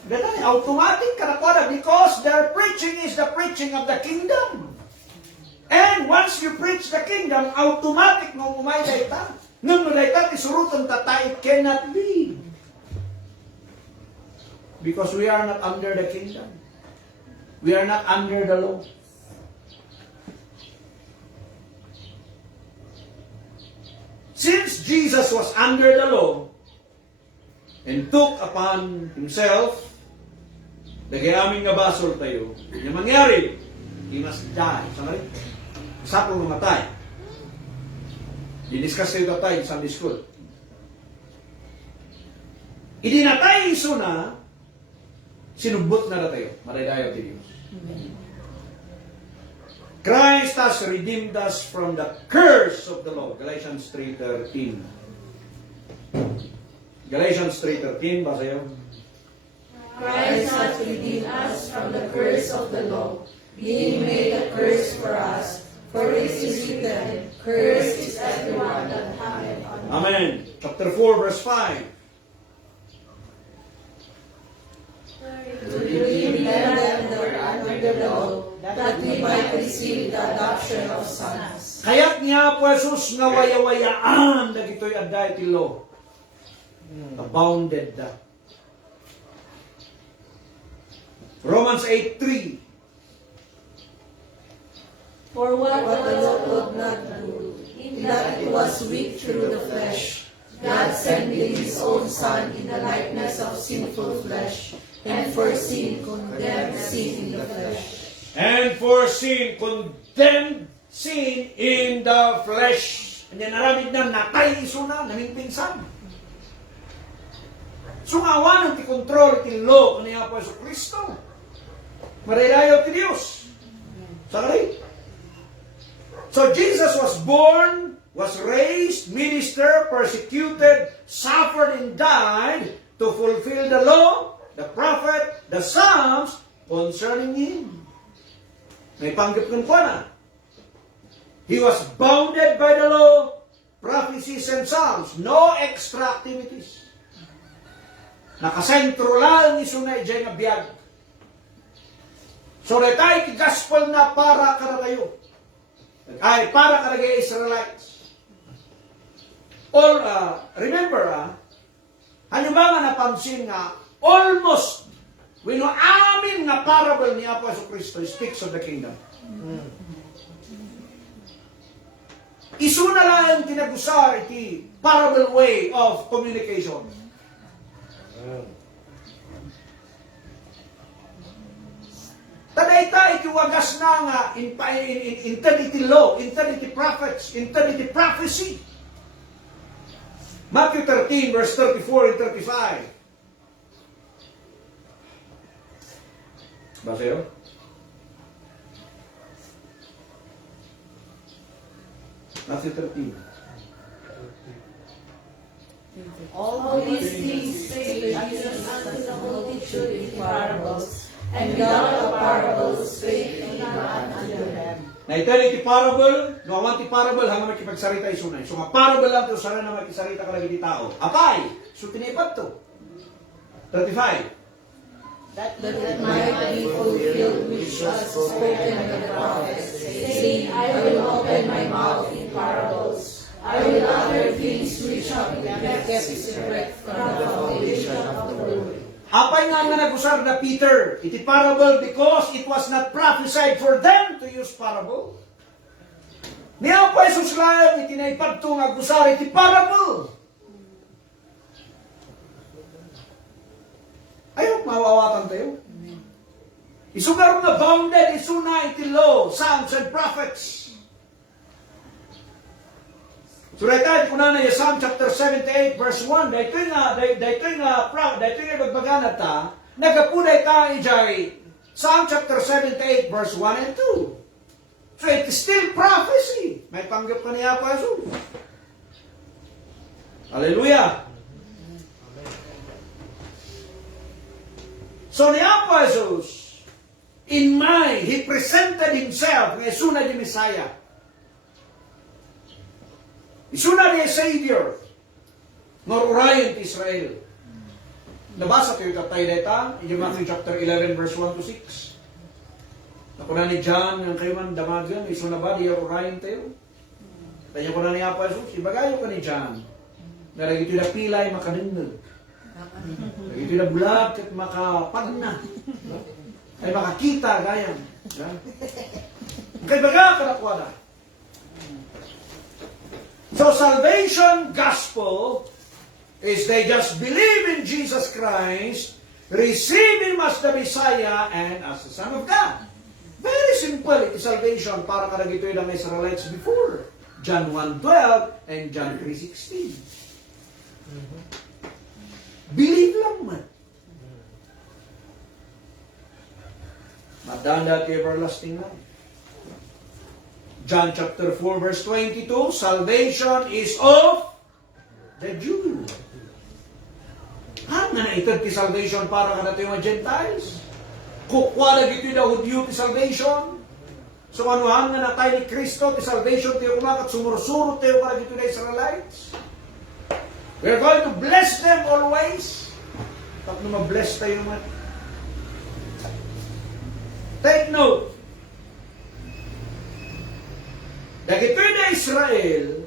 Ganun, automatic kanakwada because their preaching is the preaching of the kingdom. And once you preach the kingdom, automatic mo umay dayta. Nung dayta isurutan tata, it cannot be. Because we are not under the kingdom. We are not under the law. Since Jesus was under the law and took upon himself Nagayaming nga basol tayo. Yung mangyari, he must die. Sama rin? Sapong mamatay. Diniscuss tayo tayo sa Sunday school. Idinatay iso na, sinubot na tayo. Maradayo tayo. Christ has redeemed us from the curse of the law. Galatians 3:13. Galatians 3:13, basa yun. Christ has redeemed us from the curse of the law, being made a curse for us. For it is written, Cursed is everyone that hangeth on a tree. Amen. Chapter 4, verse 5. To redeem them that were under the law, that we might receive the adoption of sons. Kaya't niya po Jesus nga waya-wayaan dagitoy adday ti law. Abounded that. Romans 8:3. For what the law could not do, in that it was weak through the flesh, God sending His own Son in the likeness of sinful flesh, and for sin condemned sin in the flesh. And for sin, condemned sin in the flesh. And then naramid na natay iso na, naming pinsan. Sungawan ti kontrol ti law kaniya po sa Kristo. Marirayo ti Diyos. Sorry? So Jesus was born, was raised, ministered, persecuted, suffered and died to fulfill the law, the prophet, the Psalms concerning Him. May panggap kong na. He was bounded by the law, prophecies and Psalms. No extra activities. Nakasentro lang iso na ijay nga biyag. So, tayo gospel na para karagayo. Ay, para karagay Israelites. All, remember, ano ba nga napansin nga, almost, amin nga parable ni Apo Jesucristo speaks of the kingdom. Isu na lang tinagusar iti parable way of communication. Tadayta iti wagas na nga eternity law, eternity prophets, eternity prophecy. Matthew 13 verse 34 and 35. Basa yun? Matthew 13. All these things spake Jesus unto the multitude in parables, and without a parable spake he not unto them. Na eternity parable, no awanti parable hanggang makipagsarita isunay. So nga parable lang to sana na makisarita ka lagi di tao. Apay, so tinipat to. 35. That it might be fulfilled which was spoken of the prophets, saying, I will open my mouth in parables. I will utter things which have been kept secret from the foundation of the world. Apay nga nagusar na Peter, iti parable because it was not prophesied for them to use parable. Niya pa Jesus lang iti naipagto nga gusar iti parable. Ayaw mawawatan tayo. Isugar nga bounded, isuna iti law, psalms and prophets. So right now, kung na Psalm chapter 78 verse 1, dahito nga bagbaganat ta, nagapuday ta ijay Psalm chapter 78 verse 1 and 2. So it is still prophecy. May panggap ka niya pa Jesus. Hallelujah. So ni Apo Jesus, in mind, He presented Himself nga isuna di Messiah. Isuna di Savior, nor urayan ti Israel. Nabasa tayo tatay deta, in Matthew chapter 11 verse 1 to 6. Nakuna ni John, ng kayo man damagan, isuna ba di urayan tayo? Kanya ko na ni Apo Jesus, ibagayo ka ni John. Naragito na pilay makadundag. Ito na bulag at makapagna. Ay makakita gayam. Kaya baga kanakwada. So salvation gospel is they just believe in Jesus Christ, receive Him as the Messiah and as the Son of God. Very simple iti salvation para kadagito yung Israelites before. John 1:12 and John 3:16. Believe lang man. Madanda at everlasting life. John chapter 4 verse 22, salvation is of the Jew. Nga na ito ti salvation para ka na ito yung Gentiles. Kukwa na ito yung Hudyo ti salvation. So anuhan nga na tayo ni Kristo ti salvation ti umakat sumurusuro ti umakat ito na Israelites. We're going to bless them always. Pag mabless tayo naman. Take note. Dagito na Israel,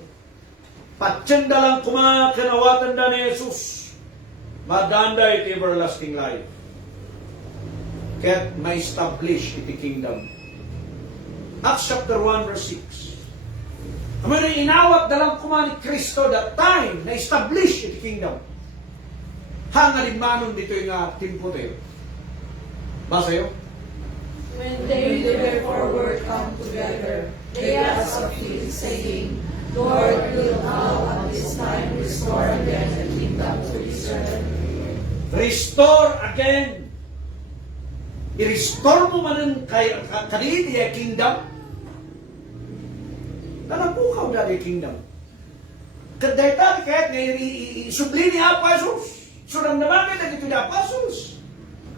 patsenda lang kumakanawatan da ni Jesus. Madanda iti everlasting life. Kaya ma-establish iti kingdom. Acts chapter 1 verse 6. Kami na inawat dalang kumani Kristo that time na establish iti kingdom. Hangaling manon dito yung timpo tayo. Basa yun? When they therefore were come together, they asked of him, saying, Lord, wilt thou at this time restore again the kingdom to Israel? Restore again. I-restore mo man ang kanina yung kingdom. Nanapukaw na yung kingdom. Kadayta kahit na isubli ni Apo Jesus. So nang naman na dito ni Apo Jesus.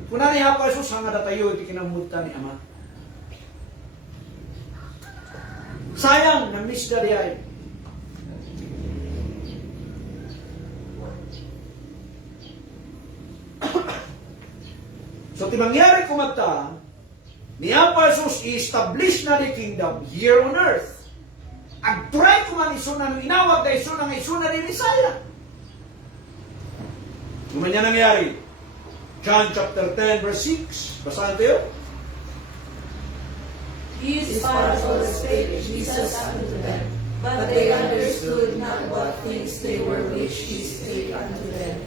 Kung na ni Apo Jesus, hanga na tayo, iti kinamuta ni Ama. Sayang, na-miss na riyan. So, ti mangyari kumata, ni Apo Jesus i-establish na the kingdom here on earth. Agturay ko man isuna ng inawag na isuna ng isuna ni Messiah. Naman yan nangyari. John chapter 10 verse 6. Basahan tayo. These parables spake Jesus unto them, but they understood not what things they were which he spake unto them.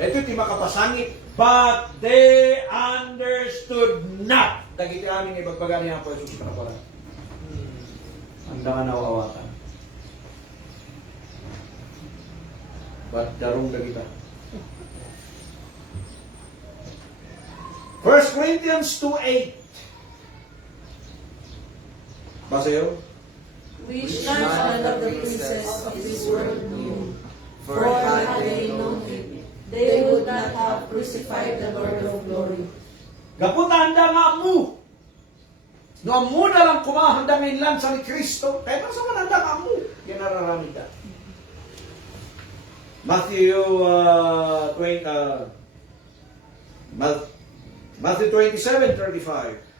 Ito ti makapasangit. But they understood not. Dagiti aming ibagbaga niya po Jesus kanapalan. Ang dangan nawawatan. But darong dagita. 1 Corinthians 2:8. Basa yun? Which none of the princes of this world knew, for had they known him, they would not have crucified the Lord of glory. Gaputan da nga mu. No amu na lang kumahanda ngayon lang sa ni Kristo. Kaya pa sa mananda nga mu. Yan nararamid ka. Matthew 27:35.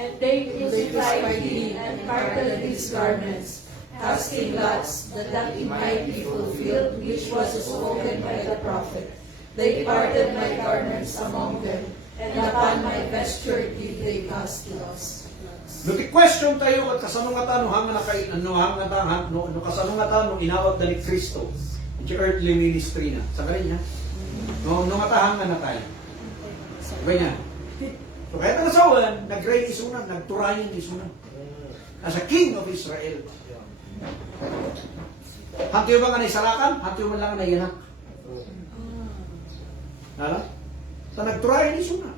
And they crucified him and parted his garments, casting lots, that it might be fulfilled which was spoken by the prophet. They parted my garments among them, and upon my vesture did they cast lots. Luti question tayo at kasanungatan no kasanungatan no inawag na ni Kristo. It's earthly ministry na. Sa kanya. No ngatahan na tayo. Sabay niya. So kahit ang asawan, nag-reign isunan, nagturayan isunan. As a king of Israel. Hantiyo ba nga na isalakan? Hantiyo man lang na iyanak. Hala? Sa nagturayan isunan.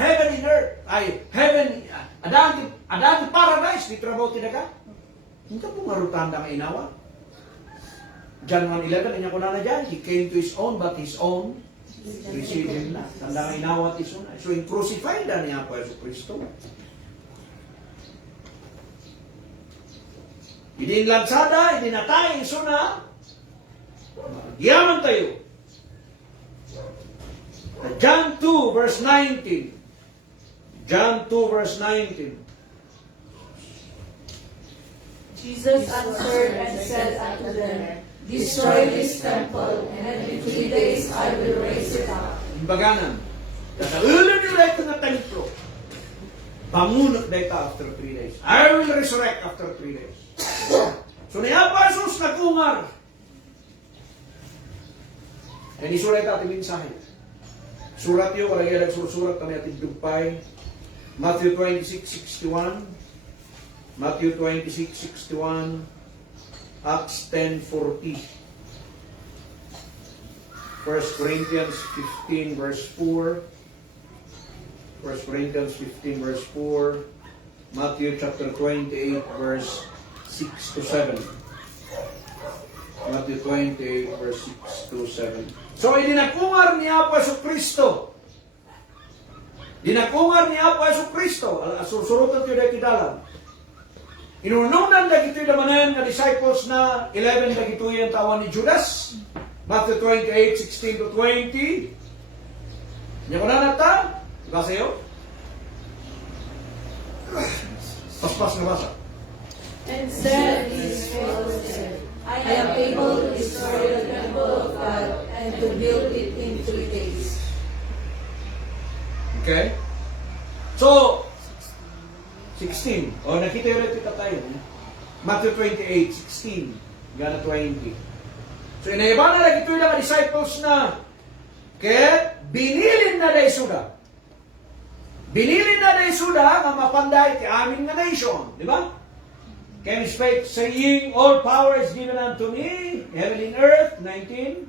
Heaven and earth. Ay, heaven, adaan paradise, di trabaho tinaga. Hindi po marutanda ang inawa. John 1:11, kanya ko na dyan, he came to his own, but his own received him na. Tanda ang inawa at isuna. So, in crucified na niya po Yesu Kristo. Idinlansada, idinatay, isuna. Yaman tayo. John 2 verse 19. John 2 verse 19. Jesus answered and said unto them, Destroy this temple, and in 3 days I will raise it up. Imbaganan. Dadaulan nila ito na templo. Bangunot na ito after 3 days. I will resurrect after 3 days. So niya pa Jesus nag-ungar. And isurat ating mensahe. Surat yun, wala yung nagsusurat kami ating dugpay. Matthew 26:61. Matthew 26:61. Acts 10:40. 1 Corinthians 15 verse 4. 1 Corinthians 15 verse 4. Matthew chapter 28 verse 6 to 7. Matthew 28 verse 6 to 7. So, idinakungar ni Apo Yesu Kristo. Dinakungar ni Apo Yesu Kristo. Susurutan tiyo dahil kidalang. Inununan na gito'y damanan na disciples na 11 na gito'y ang tawan ni Judas. Matthew 28:16 to 20. Niya ko na nata. Basa yun? Paspas na basa. And said his followers, I am able to destroy the temple of God and to build it in 3 days. Okay? So, 16. O, nakita yun kita tayo. Matthew 28:16. Gana 20. So, inaiba na lang ito yung mga disciples na kaya binilin na na isuda. Binilin na na isuda nga mapanday ti amin na nation. Di ba? Kaya spake saying, all power is given unto me, heaven and earth. 19.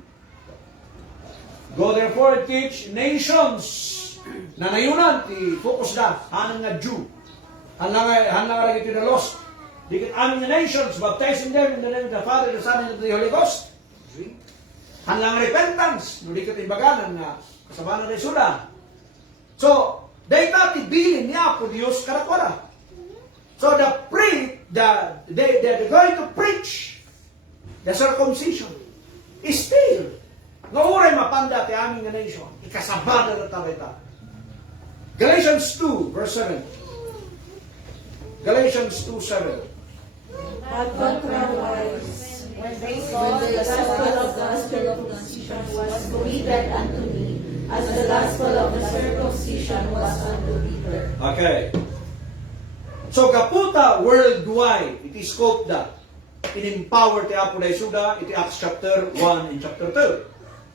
Go therefore and teach nations. Nanayunan, ti focus na, hanang nga Jew. Hanlang nga ito na lost. Dikit aming nations, baptizing them in the name of the Father, the Son, and of the Holy Ghost. Hanlang repentance. No dikit ibaganan nga, kasabanan na isula. So, dahil natin bilin niya po Diyos karakwara. So, they're going to preach the circumcision. Still, nga uray mapanda ti aming nation, ikasabada na talita. Galatians verse 7. Galatians 2:7. But contrariwise, when they saw the gospel of circumcision was committed unto me, as the gospel of the circumcision was unto Peter. Okay. So kaputa worldwide, it is scope da. In-empower ti Apo Daisuda, iti Acts chapter 1 and chapter 2.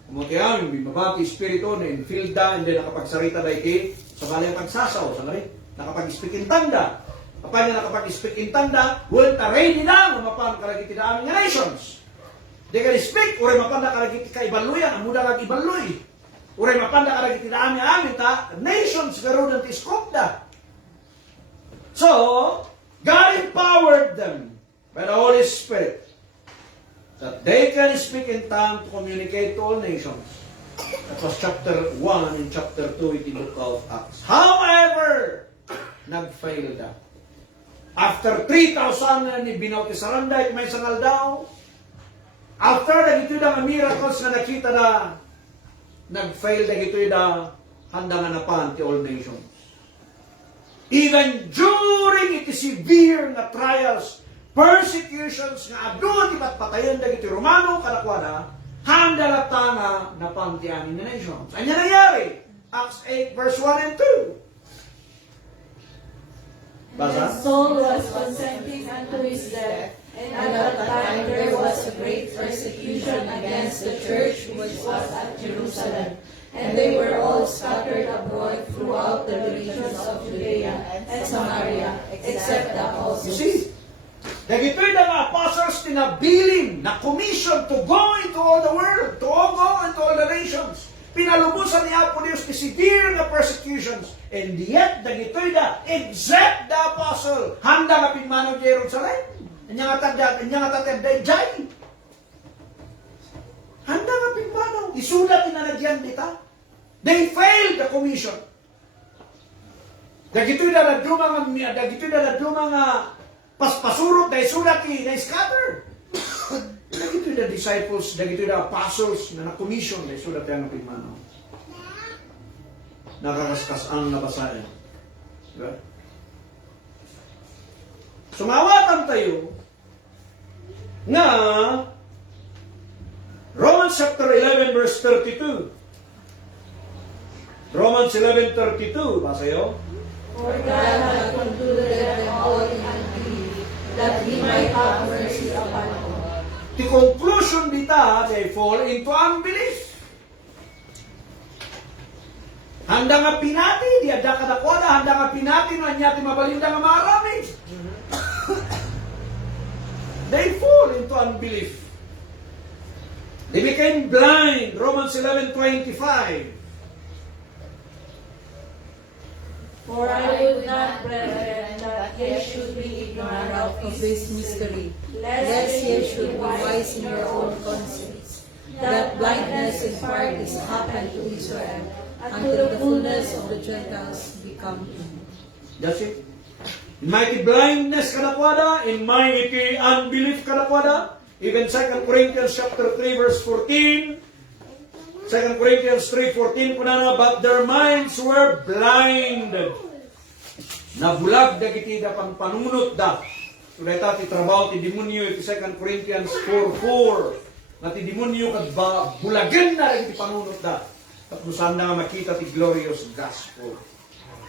Kumutihan, yung bimabati espiritu na infield da, and then nakapagsarita da iti sa balay pagsasaw, sa lari, nakapag-speak in tanda. Kapag na nakapag-speak in tanda, well, ready na, mapan kalagiti na aming nations. Di ka speak, uray mapanda kalagiti ka ibaluyan, ang muda kag ibaluy. Uray mapanda kalagiti na aming ta, nations karoon ng tiskop da. So, God empowered them by the Holy Spirit that they can speak in tongue to communicate to all nations. That was chapter 1 and chapter 2 in the book of Acts. However, nag-fail da. After 3,000 ni binautisaran da, may sangal daw. After nagito da miracles na nakita da, nag-fail da gito da, handa nga napan ti all nations. Even during iti severe na trials, persecutions nga adu ti patayan da giti Romano kadakwada, handa latanga napan ti amin na nations. Anya nangyari? Acts 8 verse 1 and 2. Basa? Saul was consenting unto his death, and at that time there was a great persecution against the church which was at Jerusalem. And they were all scattered abroad throughout the regions of Judea and Samaria, except the apostles. You see? Dagitoy na mga apostles tinabilin na commission to go into all the world, to go into all the nations. Pinalubusan ni Apo Dios ni severe na persecutions. And yet, dagitoy na, except the apostle, handa nga pinmano di Jerusalem. Anya nga tatad da jay. Handa nga pinmano. Isulat inanagyan dita. They failed the commission. Dagitoy na naduma nga paspasurot na isulat na scatter. Dagitoy na disciples, dagitoy na apostles na na-commission na isulat na pinmano. Nakakaskas ang nabasahin. Diba? Sumawatan tayo na Romans chapter 11 verse 32. Romans 11:32, basayo. For God hath concluded them all in unbelief, that he might have mercy upon all. The conclusion dita, they fall into unbelief. Handa nga pinati, di ada kadakwada, handa nga pinati, no anyati mabalinda nga marami. They fall into unbelief. They became blind. Romans 11:25. For I would not, brethren, that ye should be ignorant Of this mystery, lest lest ye ye should be wise in your own conceits, that blindness in part is happened to Israel, until the fullness of the Gentiles become in. That's it. In mighty blindness kadakwada, in mighty unbelief kadakwada, even 2 Corinthians chapter 3 verse 14, 2 Corinthians 3:14 kunana, but their minds were blinded. Nabulag dagiti da pangpanunot da. Suleta ti trabaho ti demonyo iti 2 Corinthians 4:4. Na ti demonyo kad bulagen na dagiti panunot da. Tapos na makita ti glorious gospel.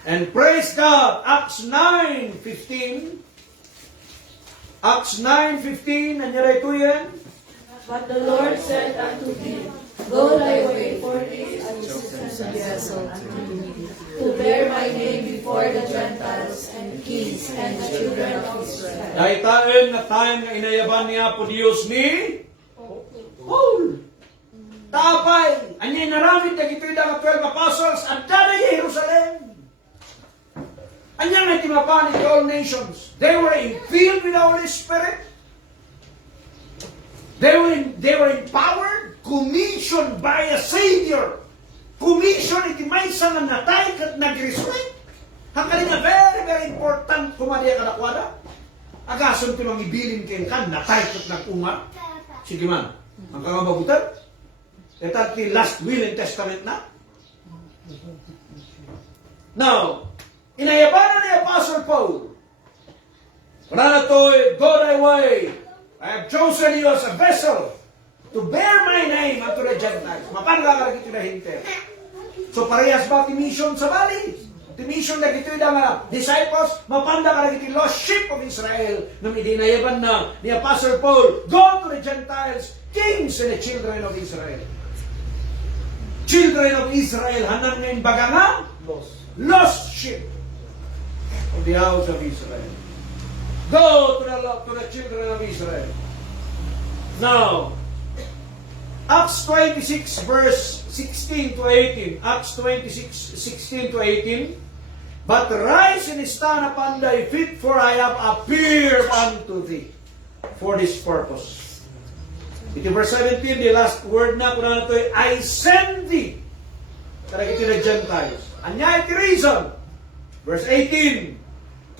And praise God, Acts 9:15. Acts 9:15, nandiyan ito yan. But the Lord said unto him, Go thy way, for this is a vessel unto me, to bear my name before the Gentiles and kings and the children of Israel. Dahil taon na tayo nga inayaban niya po Diyos ni Paul. Tapay, anyay naramit na gito'y mga 12 apostles at dada Jerusalem. Anyang nga timapan in all nations. They were filled with the Holy Spirit. They were empowered, commissioned by a Savior. Commission iti may nga natay kat nag-resurrect. Hanggang nga very, very important kumadiya kadakwada. Agason ti mga ibilin kayo kan, natay kat nag-unga. Sige man, ang kamabutan. Ito ti last will and testament na. Now, Inayabanan ni Apostle Paul. Kuna na to'y, go thy way. I have chosen you as a vessel to bear my name unto the Gentiles. Mapanggagarag ito na hinter. So parehas ba ti mission sa bali? Ti mission na ito yung mga disciples, mapanggagarag ito lost sheep of Israel nung idinayaban na ni Apostle Paul, go to the Gentiles, kings and the children of Israel. Children of Israel, hanang ngayon baga nga? Lost sheep of the house of Israel. Go to the children of Israel. Now, Acts 26 verse 16 to 18. Acts 26, 16 to 18. But rise and stand upon thy feet, for I have appeared unto thee for this purpose. Ito verse 17, the last word na kuna na ito, I send thee. Karag ito na Gentiles. Anya iti reason. Verse 18,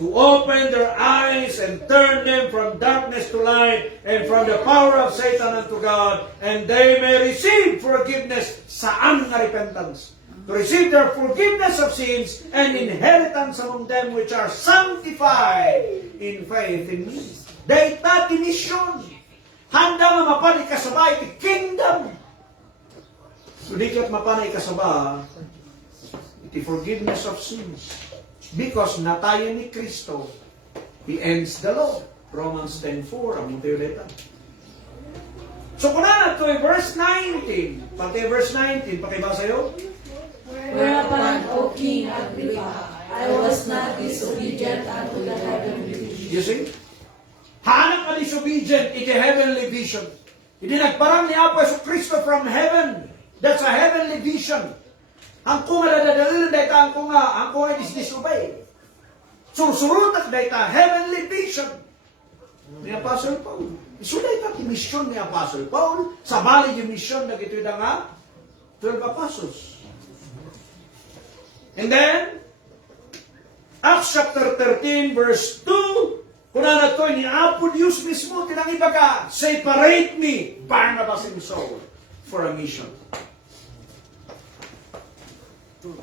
to open their eyes and turn them from darkness to light and from the power of Satan unto God, and they may receive forgiveness. Saan nga repentance? To receive their forgiveness of sins and inheritance among them which are sanctified in faith in me. Dayta ti mission. Handa nga mapanay kasaba iti kingdom. So di kat mapanay kasaba iti forgiveness of sins. Because natayo ni Kristo, He ends the law. Romans 10:4, ang tayo dito. So kung na ito verse 19, pati verse 19, pakibasa yun. Whereupon, O King Agrippa, I was not disobedient unto the heavenly vision. You see? Hanap ka disobedient, iti heavenly vision. Hindi nagparang ni Apo Kristo from heaven. That's a heavenly vision. Ang kunga dadadalin dahil ang kunga is disobey. Sursurutak dahil heavenly vision ni Apostle Paul. Isuday ka ti mission ni Apostle Paul, sabali yung mission na gito'y da nga 12 apostles. And then, Acts chapter 13 verse 2, kung na ito ni Apo Diyos mismo, tinangiba ka, separate me, Barnabas and Saul, for a mission.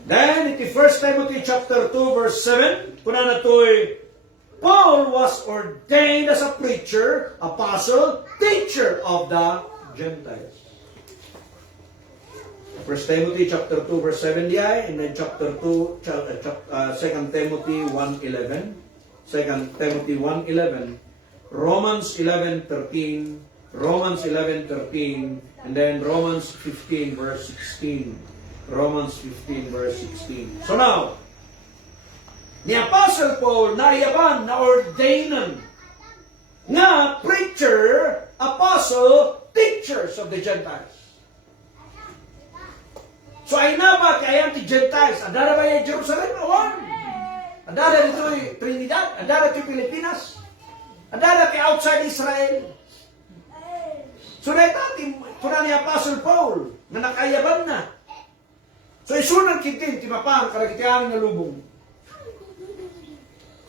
Then, iti 1 Timothy chapter 2 verse 7, kuna na to'y, Paul was ordained as a preacher, apostle, teacher of the Gentiles. 1 Timothy chapter 2 verse 7 diay, and then chapter 2, 2 Timothy 1:11, 2 Timothy 1:11, Romans 11:13, Romans 11:13, and then Romans 15 verse 16. Romans 15 verse 16. So now, ni Apostle Paul naiyaban na ordainan nga preacher, apostle, teachers of the Gentiles. So ay na ba kaya ti Gentiles? Adara ba yung Jerusalem? Awan. Adara dito yung Trinidad? Adara dito yung Pilipinas? Adara kay outside Israel? So dahil kuna ni Apostle Paul na nakayaban na. So, isunan kitin, timapang, karagitiang nga lubong.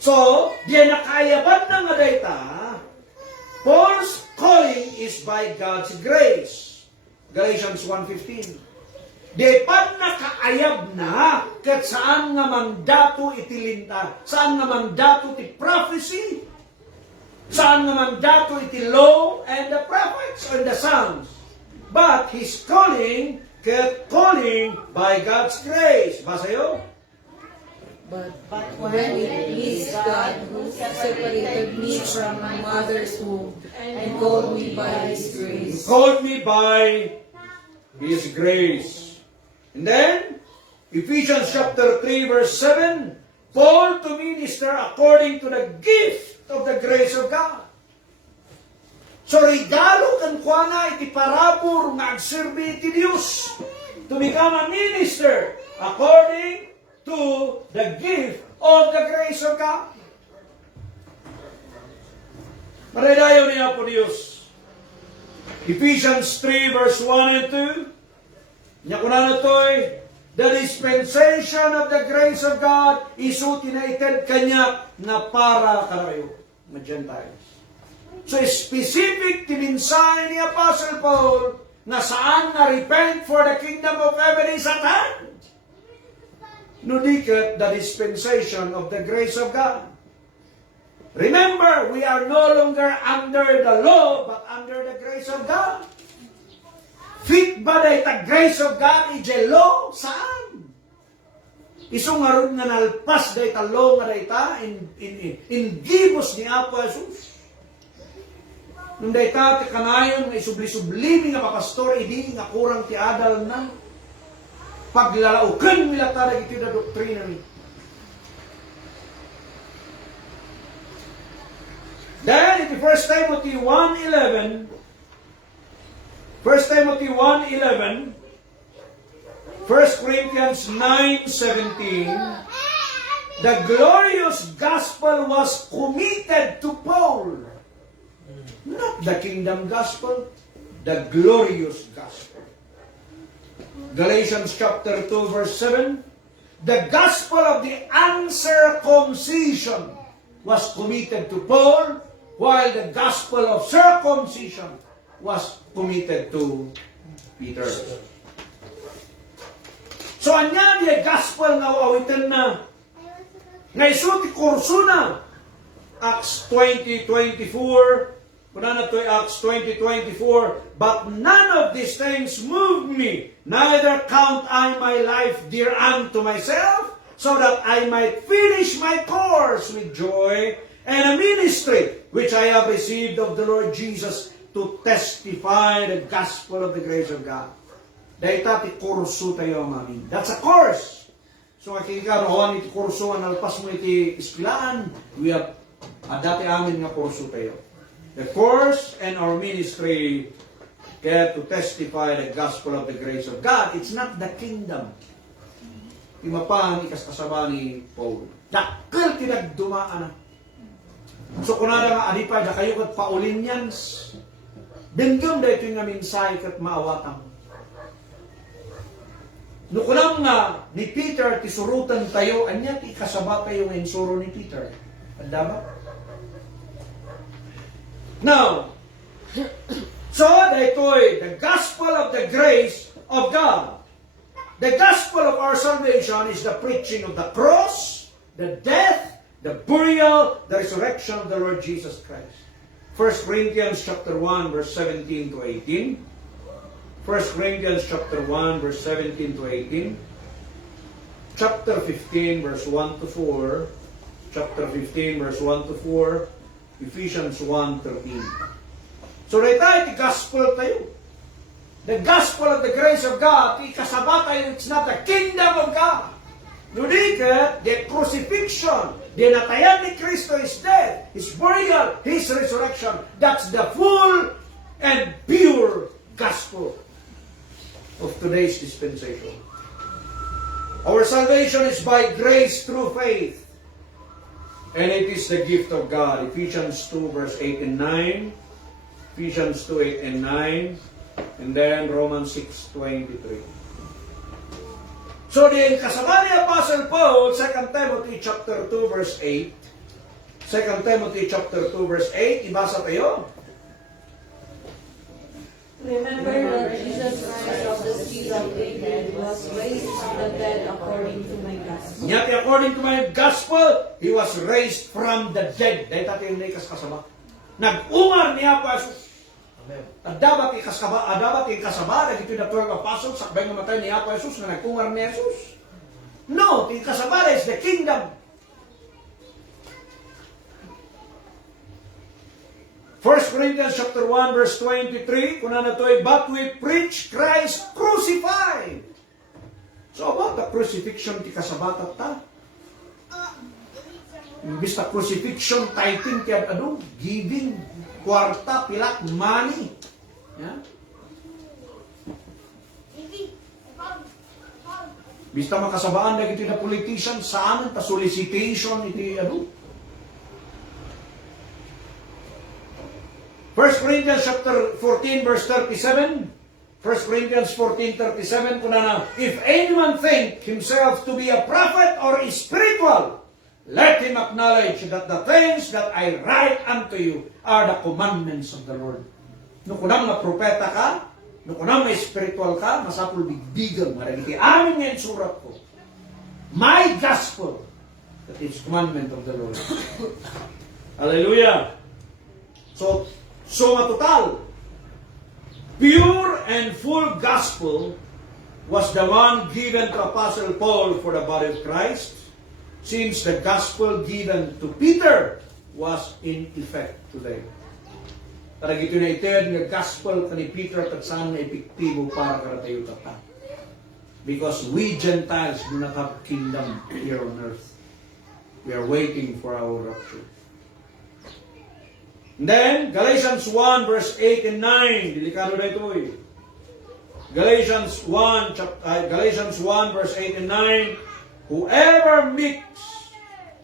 So, diyan nakayaban na nga data, Paul's calling is by God's grace. Galatians 1:15. Di pa nakaayab na, kat saan nga mandato itilinta, saan nga mandato iti prophecy, saan nga mandato iti law and the prophets and the Psalms. But His calling by God's grace. Basa yun? But when it pleased God, who separated me from my mother's womb, and called me by His grace. Called me by His grace. And then, Ephesians chapter 3 verse 7, Paul to minister according to the gift of the grace of God. So, regalo kan kuana iti parabor nga agserbi iti Dios to become a minister according to the gift of the grace of God. Maridayo niya po Dios. Ephesians 3 verse 1 and 2. Nya kuna na to'y, the dispensation of the grace of God is utinated kanya na para karayo, mga Gentiles. So, specific timinsahe ni Apostle Paul na saan na repent for the kingdom of heaven is at hand. no diket the dispensation of the grace of God. Remember, we are no longer under the law, but under the grace of God. Fit ba day the grace of God ije law? Saan? Iso nga ron nga nalpas day ta law nga day ta in gibos ni Apo Jesus. Nung day ta ti kanayon nga isubli-sublimi nga papastor idi nga kurang ti adal na paglalauken nila ta dagiti da doktrina ni. Then, in 1 Timothy 1:11, 1 Timothy 1:11, 1 Corinthians 9:17, the glorious gospel was committed to Paul. Not the kingdom gospel, the glorious gospel. Galatians chapter 2 verse 7, the gospel of the uncircumcision was committed to Paul, while the gospel of circumcision was committed to Peter. So, anya di gospel nga awitan na nga isuti kurso na Acts 20:24, kuna na to Acts 20:24, but none of these things move me, neither count I my life dear unto myself, so that I might finish my course with joy and a ministry which I have received of the Lord Jesus to testify the gospel of the grace of God. Dahita ti kurso tayo, mami. That's a course. So, makikita, rohan iti kurso, analpas mo iti iskilaan, we have, dati amin nga kurso tayo. The course and our ministry get to testify the gospel of the grace of God. It's not the kingdom. Imapan, ikas kasama ni Paul. Dakil tinagdumaan na. So, kunada nga adipay, da kayo kat paulin yan. Benggam da ito yung minsay kat maawatang. Nukulam nga ni Peter, tisurutan tayo, anya ti kasaba tayo ng insuro ni Peter. Anda ba? Now, so, dahito'y the gospel of the grace of God. The gospel of our salvation is the preaching of the cross, the death, the burial, the resurrection of the Lord Jesus Christ. 1 Corinthians chapter 1 verse 17 to 18. 1 Corinthians chapter 1 verse 17 to 18. Chapter 15 verse 1 to 4. Chapter 15 verse 1 to 4. Ephesians 1:13. So right tayo, the gospel tayo. The gospel of the grace of God, ikasaba tayo, it's not the kingdom of God. Nudikat, the crucifixion, the natayan ni Kristo, His death, His burial, His resurrection. That's the full and pure gospel of today's dispensation. Our salvation is by grace through faith. And it is the gift of God. Ephesians 2 verse 8 and 9. Ephesians 2, 8 and 9. And then Romans 6:23. So din kasama ni Apostle Paul, 2 Timothy chapter 2 verse 8. 2 Timothy chapter 2 verse 8, ibasa tayo. Remember that Jesus Christ of the seed of Abraham was raised from the dead according to my gospel. Nyati according to my gospel, He was raised from the dead. Dahil tayo yung naikas kasama. Nag-ungar ni Apostle. Dapat ikasaba, dagito na 12 apostles, sakbay nga matay ni Apo Jesus, nga nagkungar ni Jesus. No, ikasaba is the kingdom. 1 Corinthians chapter 1 verse 23, kuna na to'y, but we preach Christ crucified. So about the crucifixion, ti kasabatat ta. Imbis na crucifixion, tithing, ti ano, giving, kwarta, pilak, money. Yeah? Bista makasabaan na ito na politician, saan ta solicitation, iti ano. 1 Corinthians chapter 14 verse 37. 1 Corinthians 14:37, kuna na, if anyone think himself to be a prophet or a spiritual, let him acknowledge that the things that I write unto you are the commandments of the Lord. No kunang na propeta ka, no kunang na spiritual ka, masapul bigbigang maragiti. Amin nga surat ko. my gospel, that is commandment of the Lord. Hallelujah. So matotal, pure and full gospel was the one given to Apostle Paul for the body of Christ, since the gospel given to Peter was in effect today. Para gito na ited nga gospel ni Peter at saan na epektibo para karatayo tata. Because we Gentiles do not have kingdom here on earth. We are waiting for our rapture. And then, Galatians 1 verse 8 and 9. Delikado na ito eh. Galatians 1 verse 8 and 9. Whoever mix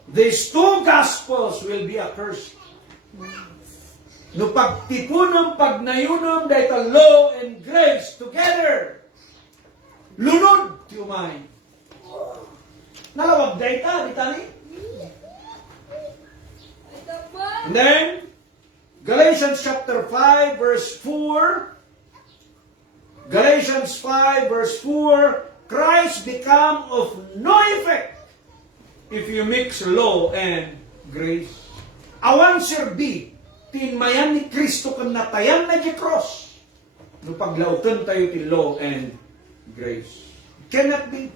these two gospels will be accursed. No pagtipunom, pagnayunom, dahito law and grace together. Lunod ti umay. Nalawag dayta, di tani? And then, Galatians chapter 5 verse 4. Galatians 5 verse 4. Christ become of no effect if you mix law and grace. Awan serbi, tinmayan ni Kristo kan natayan na di cross. No paglautan tayo ti law and grace. Cannot be.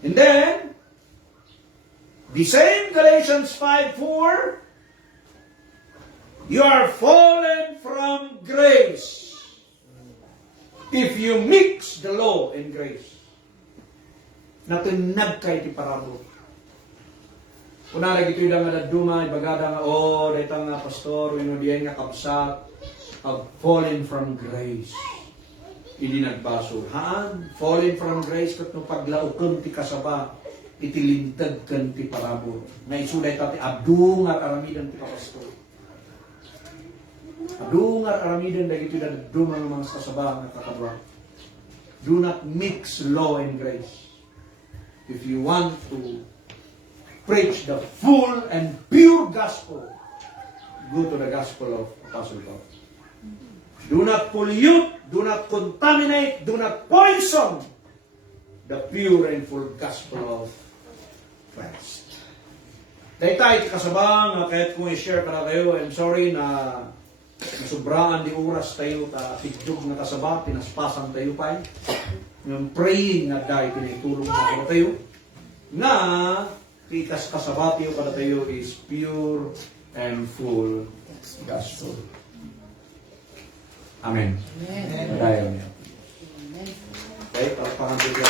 And then, the same Galatians 5:4, you are fallen from grace if you mix the law and grace. Natunag kay ti parabol. Kunara gito'y nga naduma, ibagada nga, dito nga pastor, diyan nga kapsat, have fallen from grace. Hindi nagbaso. Haan? Fallen from grace kat no paglaukom ti kasaba, itilintad kan ti parabol. Na isuday tati, adungar aramidan ti kapastor. Adungar aramidan da gito'y naduma ng mga kasaba nga kakabwa. Do not mix law and grace. If you want to preach the full and pure gospel, go to the gospel of Apostle Paul. Do not pollute, do not contaminate, do not poison the pure and full gospel of Christ. Dahil tayo kasabang, kahit kung i-share ka na kayo, I'm sorry na nasubraan di oras tayo, tigyog na kasaba, pinaspasan tayo pa. Yung praying na dahil pinitulong na ako tayo, na kikas kasabati yung kada tayo is pure and full gospel. Amen. Amen. Okay, palakpakan tayo.